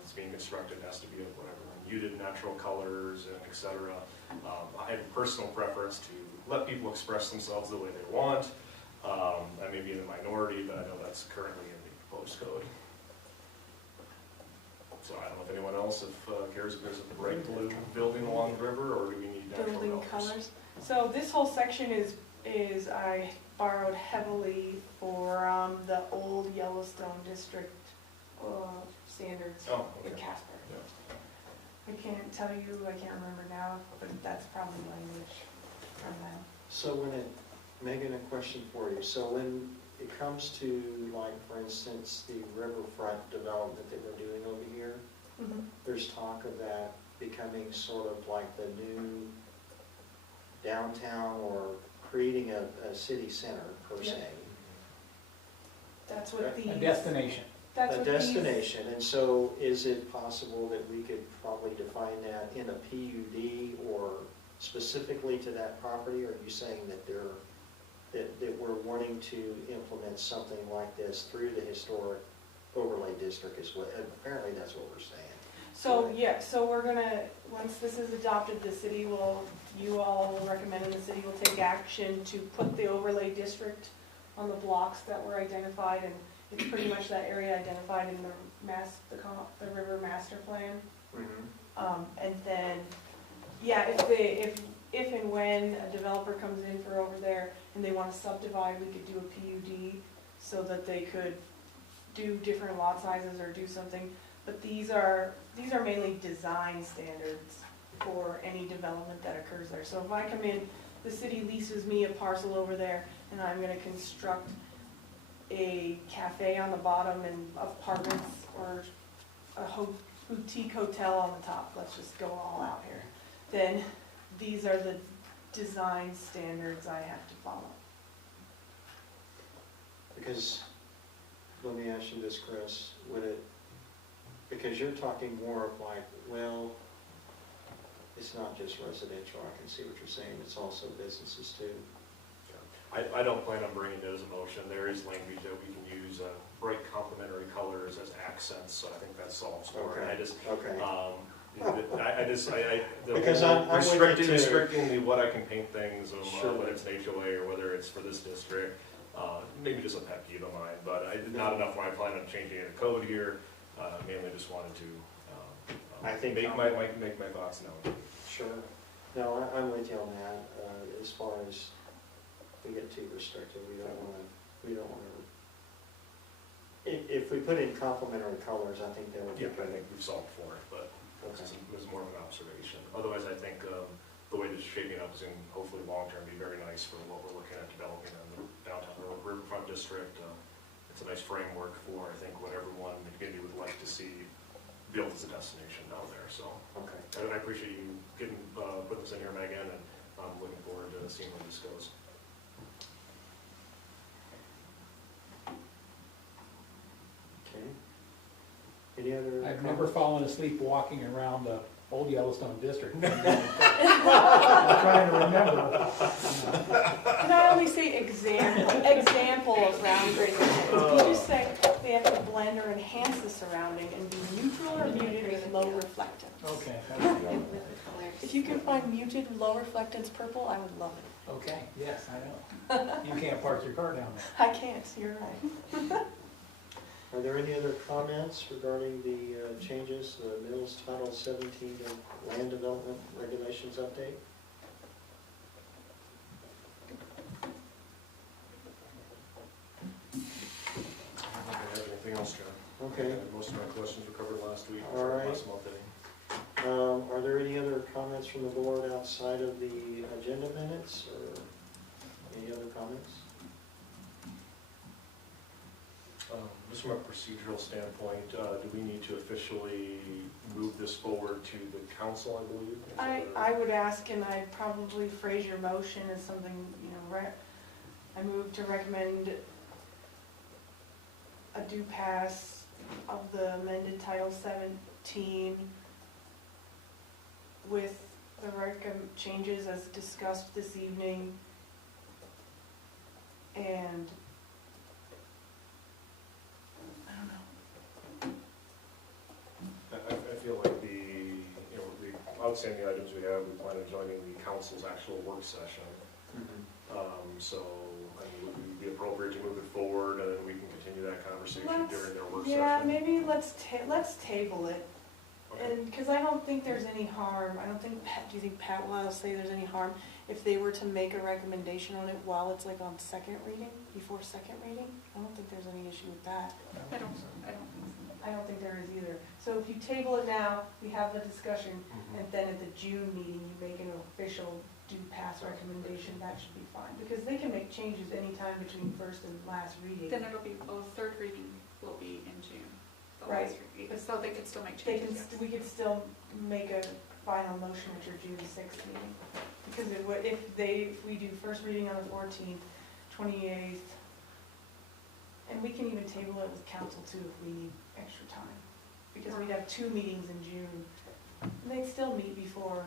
that's being constructed has to be of whatever muted natural colors and et cetera. I have a personal preference to let people express themselves the way they want. I may be in the minority, but I know that's currently in the proposed code. So I don't know if anyone else cares if there's a bright blue building along the river, or do we need natural Building colors? colors. So this whole section is I borrowed heavily for the old Yellowstone district standards in Casper. Yeah. I can't tell you, I can't remember now, but that's probably language from them. So Megan, a question for you. So when it comes to, like, for instance, the riverfront development that we're doing over here, there's talk of that becoming sort of like the new downtown or creating a city center per se. That's what these. A destination. That's A what destination, and so is it possible that we could probably define that in a PUD or specifically to that property? Or are you saying that that we're wanting to implement something like this through the historic overlay district as well? Apparently that's what we're saying. So, yeah, so we're gonna, once this is adopted, you all will recommend, and the city will take action to put the overlay district on the blocks that were identified, and it's pretty much that area identified in the river master plan. And then, yeah, if if and when a developer comes in for over there and they wanna subdivide, we could do a PUD so that they could do different lot sizes or do something. But these are mainly design standards for any development that occurs there. So if I come in, the city leases me a parcel over there, and I'm gonna construct a cafe on the bottom and apartments, or a boutique hotel on the top, let's just go all out here, then these are the design standards I have to follow. Because, let me ask you this, Chris, would it, because you're talking more of like, well, it's not just residential, I can see what you're saying, it's also businesses too. I don't plan on bringing it as a motion. There is language that we can use, bright complementary colors as accents, so I think that solves for it. Okay. I just, Okay, because I'm with you too. restricting the what I can paint things, Sure. whether it's an HOA or whether it's for this district, maybe just a pet peeve of mine, but not enough where I plan on changing the code here. Mainly just wanted to, I think make my thoughts known. sure. No, I'm with you on that, as far as we get too restrictive, we don't wanna. If we put in complementary colors, I think that would be Yeah, I good. think we've solved for it, but Okay. it was more of an observation. Otherwise, I think the way this is shaping up is going to hopefully long-term be very nice for what we're looking at developing in the downtown riverfront district. It's a nice framework for, I think, what everyone maybe would like to see built as a destination down there. So, Okay. and I appreciate you putting this in here, Megan, and I'm looking forward to seeing where this goes. Okay. Any other? I've never comments? fallen asleep walking around the old Yellowstone district. I'm trying to remember. Can I only say example of round grading? You just say they have to blend or enhance the surrounding and be neutral or muted with low reflectance. Okay, If you can find muted, low reflectance purple, I would love it. okay, yes, I know. You can't park your car down there. I can't, you're right. Are there any other comments regarding the changes, the Mills Title 17 Land Development Regulations update? I don't think I have anything else, John. Okay. Most of my questions were covered last week, All right. last month, I think. Are there any other comments from the board outside of the agenda minutes, or any other comments? Just from a procedural standpoint, do we need to officially move this forward to the council, I believe? I would ask, and I'd probably phrase your motion as something, you know, I move to recommend a due pass of the amended Title 17 with the changes as discussed this evening, and I don't know. I feel like the outstanding items we have, we plan on joining the council's actual work session. So, I mean, would it be appropriate to move it forward, and then we can continue that conversation during their work session? Yeah, maybe let's table it. Okay. And, because I don't think there's any harm, I don't think, do you think Pat will say there's any harm if they were to make a recommendation on it while it's like on second reading, before second reading? I don't think there's any issue with that. I don't think so. I don't think there is either. So if you table it now, we have the discussion, and then at the June meeting, you make an official due pass recommendation, that should be fine. Because they can make changes anytime between first and last reading. Then it'll be, third reading will be in June. The Right. last reading. So they could still make They can, changes. we could still make a final motion at your June 6th meeting. Because it would, if we do first reading on the 14th, 28th, and we can even table it with council too if we need extra time. Because we'd have 2 meetings in June, and they'd still meet before,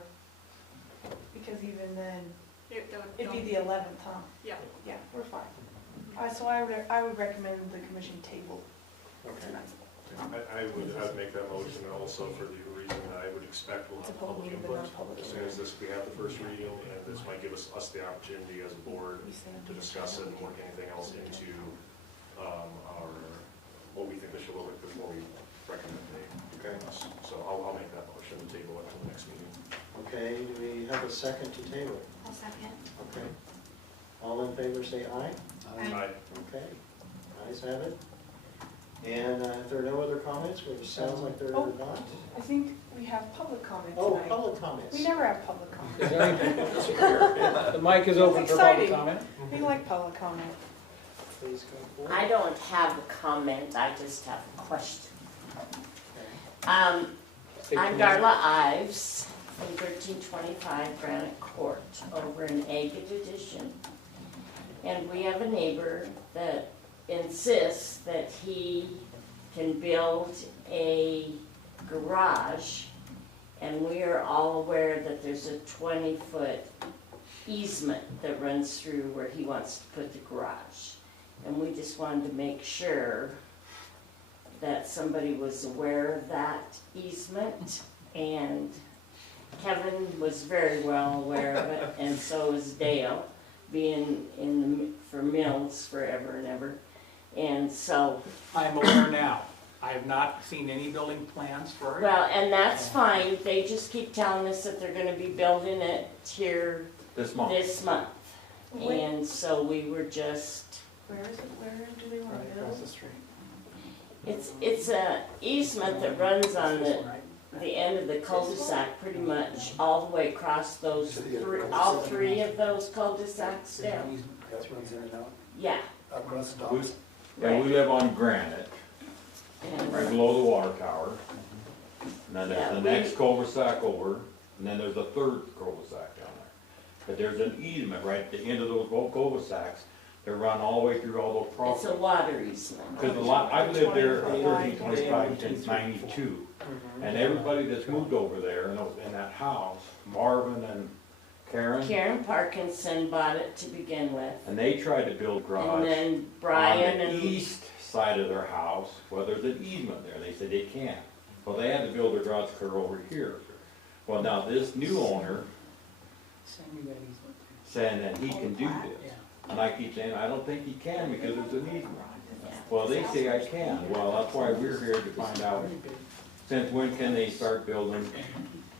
because even then, it'd be the 11th, huh? Yeah. Yeah, we're fine. So I would recommend the commission table tonight. I would make that motion also for the reason that I would expect we'll It's a have public public meeting, but input. not public As soon as we have the first reading, and this might give us the opportunity as a board to discuss it and work anything else into what we think this should look like before we recommend it. Okay. So I'll make that motion to table it until the next meeting. Okay, do we have a second to table? I'll second. Okay. All in favor say aye. Aye. Okay. Ayes have it. And if there are no other comments, which sounds like there are not. I think we have public comment Oh, tonight. public comments. We never have public Is comment. there anything? The mic is open for public Exciting. comment. We like public comment. Please come forward. I don't have a comment, I just have a question. Okay. State I'm your name. Darla Ives from 1325 Granite Court over in Agate Edition. And we have a neighbor that insists that he can build a garage, and we are all aware that there's a 20-foot easement that runs through where he wants to put the garage. And we just wanted to make sure that somebody was aware of that easement, and Kevin was very well aware of it, and so is Dale, being for Mills forever and ever. And so, I'm aware now. I have not seen any building plans for it. well, and that's fine, they just keep telling us that they're gonna be building it here This month. this month. Wait. And so we were just, Where is it? Where do they want Right to across build? the street. it's a easement that runs on This the one, right? end of the cul-de-sac, pretty much all the way across those three, all three of those cul-de-sacs down. That runs in and out, Yeah, across the docks. Yeah, we live on Granite, and, right below the water tower. And then Yeah, there's the we- next cul-de-sac over, and then there's a third cul-de-sac down there. But there's an easement right at the end of those both cul-de-sacs that run all the way through all those it's a properties. water easement. Because a lot, I've lived there 20 foot wide. 1325 since '92. And everybody that's moved over there in that house, Marvin and Karen, Karen Parkinson bought it to begin with, and they tried to build and garage then Brian on the and, east side of their house, well, there's an easement there, they said they can't. Well, they had to build their garage clear over here. Well, now this new owner Send me that easement. saying that he can do this. Yeah. And I keep saying, I don't think he can because there's an easement. yeah. Well, they say I can, well, that's why we're here to find out, Pretty big. since when can they start building?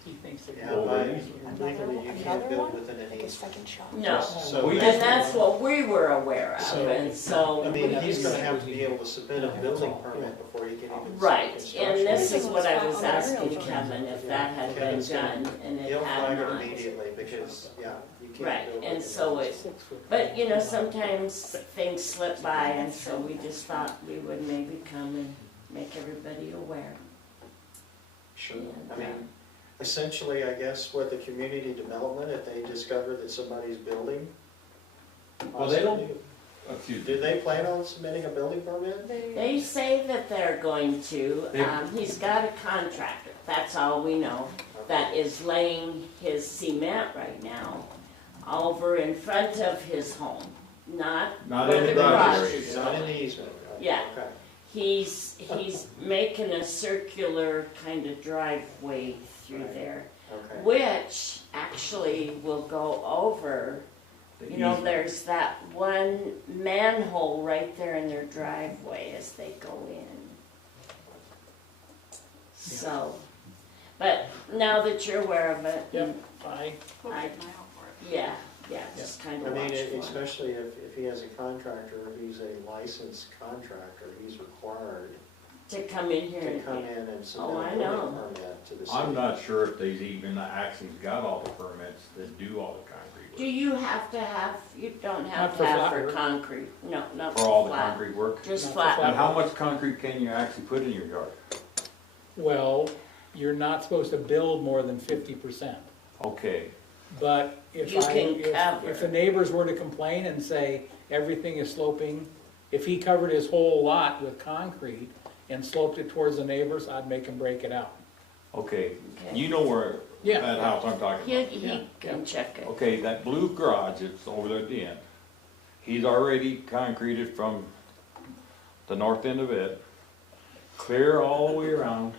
He thinks that. Yeah, Over by, easement. legally, you can't build within an easement. No, So We and just- that's what we were aware of, So, and so. I mean, we he's just- gonna have to be able to submit a building permit before he can even start Right, construction. and this is what I was On the aerial asking drawings. Kevin, if that had been Kevin's gonna- done, and it He'll flag had it not. immediately because, yeah, you can't Right, build and within so an it, 6 foot. but you know, sometimes things slip by, and so we just thought we would maybe come and make everybody aware. Sure, I mean, essentially, I guess, what the community development, if they discover that somebody's building. Well, they don't- possibly, Excuse me. Did they plan on submitting a building permit? They say that they're going to, he's got a contractor, that's all we know, that is laying his cement right now over in front of his home, not Not where in the the garage garage area. is Not in going. the easement, right? Yeah. Okay. He's making a circular kind of driveway through Right. there, Okay. which actually will go over, The you know, easement. there's that one manhole right there in their driveway as they go in. So, but now that you're aware of it, Yep, I, We'll I- keep an eye out for it. yeah, just kind I of mean, watch for it. especially if he has a contractor, if he's a licensed contractor, he's required To come in here to come and, in and submit Oh, a I building know. permit to the city. I'm not sure if they've even actually got all the permits that do all the concrete do work. you have to have, you don't have Not to for have flat for work. concrete, no, not For all the flat, concrete work? just Not for flat. flat. And how much concrete can you actually put in your yard? well, you're not supposed to build more than 50%. Okay, But if You can cover. if the neighbors were to complain and say everything is sloping, if he covered his whole lot with concrete and sloped it towards the neighbors, I'd make him break it out. okay, Okay. you know where, Yeah. that house I'm talking He, about. he Yeah, can check it. Okay, that blue garage that's over there at the end, he's already concreted from the north end of it, clear all the way around,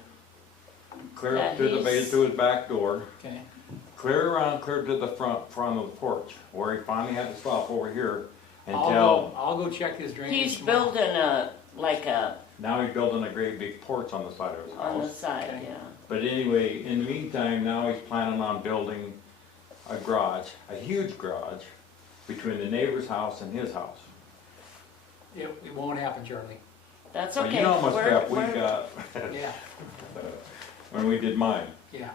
clear up to the base, to his back door, Okay. clear around, clear to the front of the porch, where he finally had to stop over here I'll until, go check his drainage. He's tomorrow. building a, like a, now he's building a great big porch on the side of his on the house. side, Okay. yeah. But anyway, in the meantime, now he's planning on building a garage, a huge garage, between the neighbor's house and his house. It won't happen, Charlie. That's But okay. you know how much We're- crap we we're- got Yeah, when we did mine. yeah.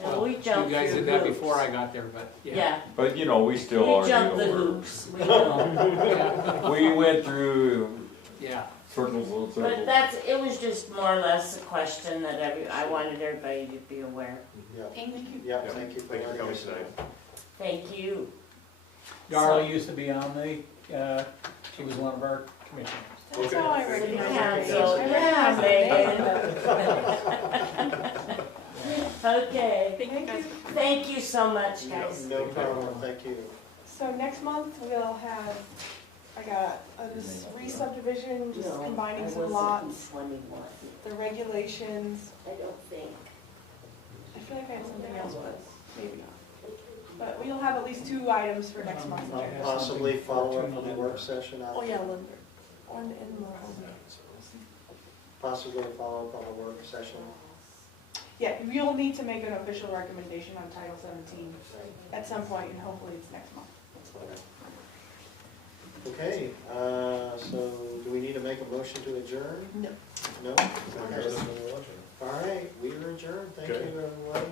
Yeah, we jumped You guys through did that hoops. before I got there, but yeah. Yeah, But you know, we still we jumped the argue over. hoops, we know. Yeah, We went through yeah. circles and But circles. it was just more or less a question that I wanted everybody to be aware. Yeah, Thank you. yeah, Yeah, thank you for thank you for letting coming us know. tonight. Thank you. Darla used to be on she was one of our commissioners. That's Okay. how I City recognize her. Council, yeah, Megan. Thank Okay, you, guys. thank you so much, guys. No problem, thank you. So next month, we'll have, I got this re-subdivision, just No, combining I some wasn't lots, 21, the regulations. I don't think. I feel like I had something else, but maybe not. But we'll have at least 2 items for next month's agenda. Possibly follow up on the work session, Oh, yeah, Lindbergh. On in the. possibly follow up on the work session. Yeah, you'll need to make an official recommendation on Title 17 at some point, and hopefully it's next month. Okay, so do we need to make a motion to adjourn? No. No? Okay. All right, we are adjourned, thank you, Okay. everybody.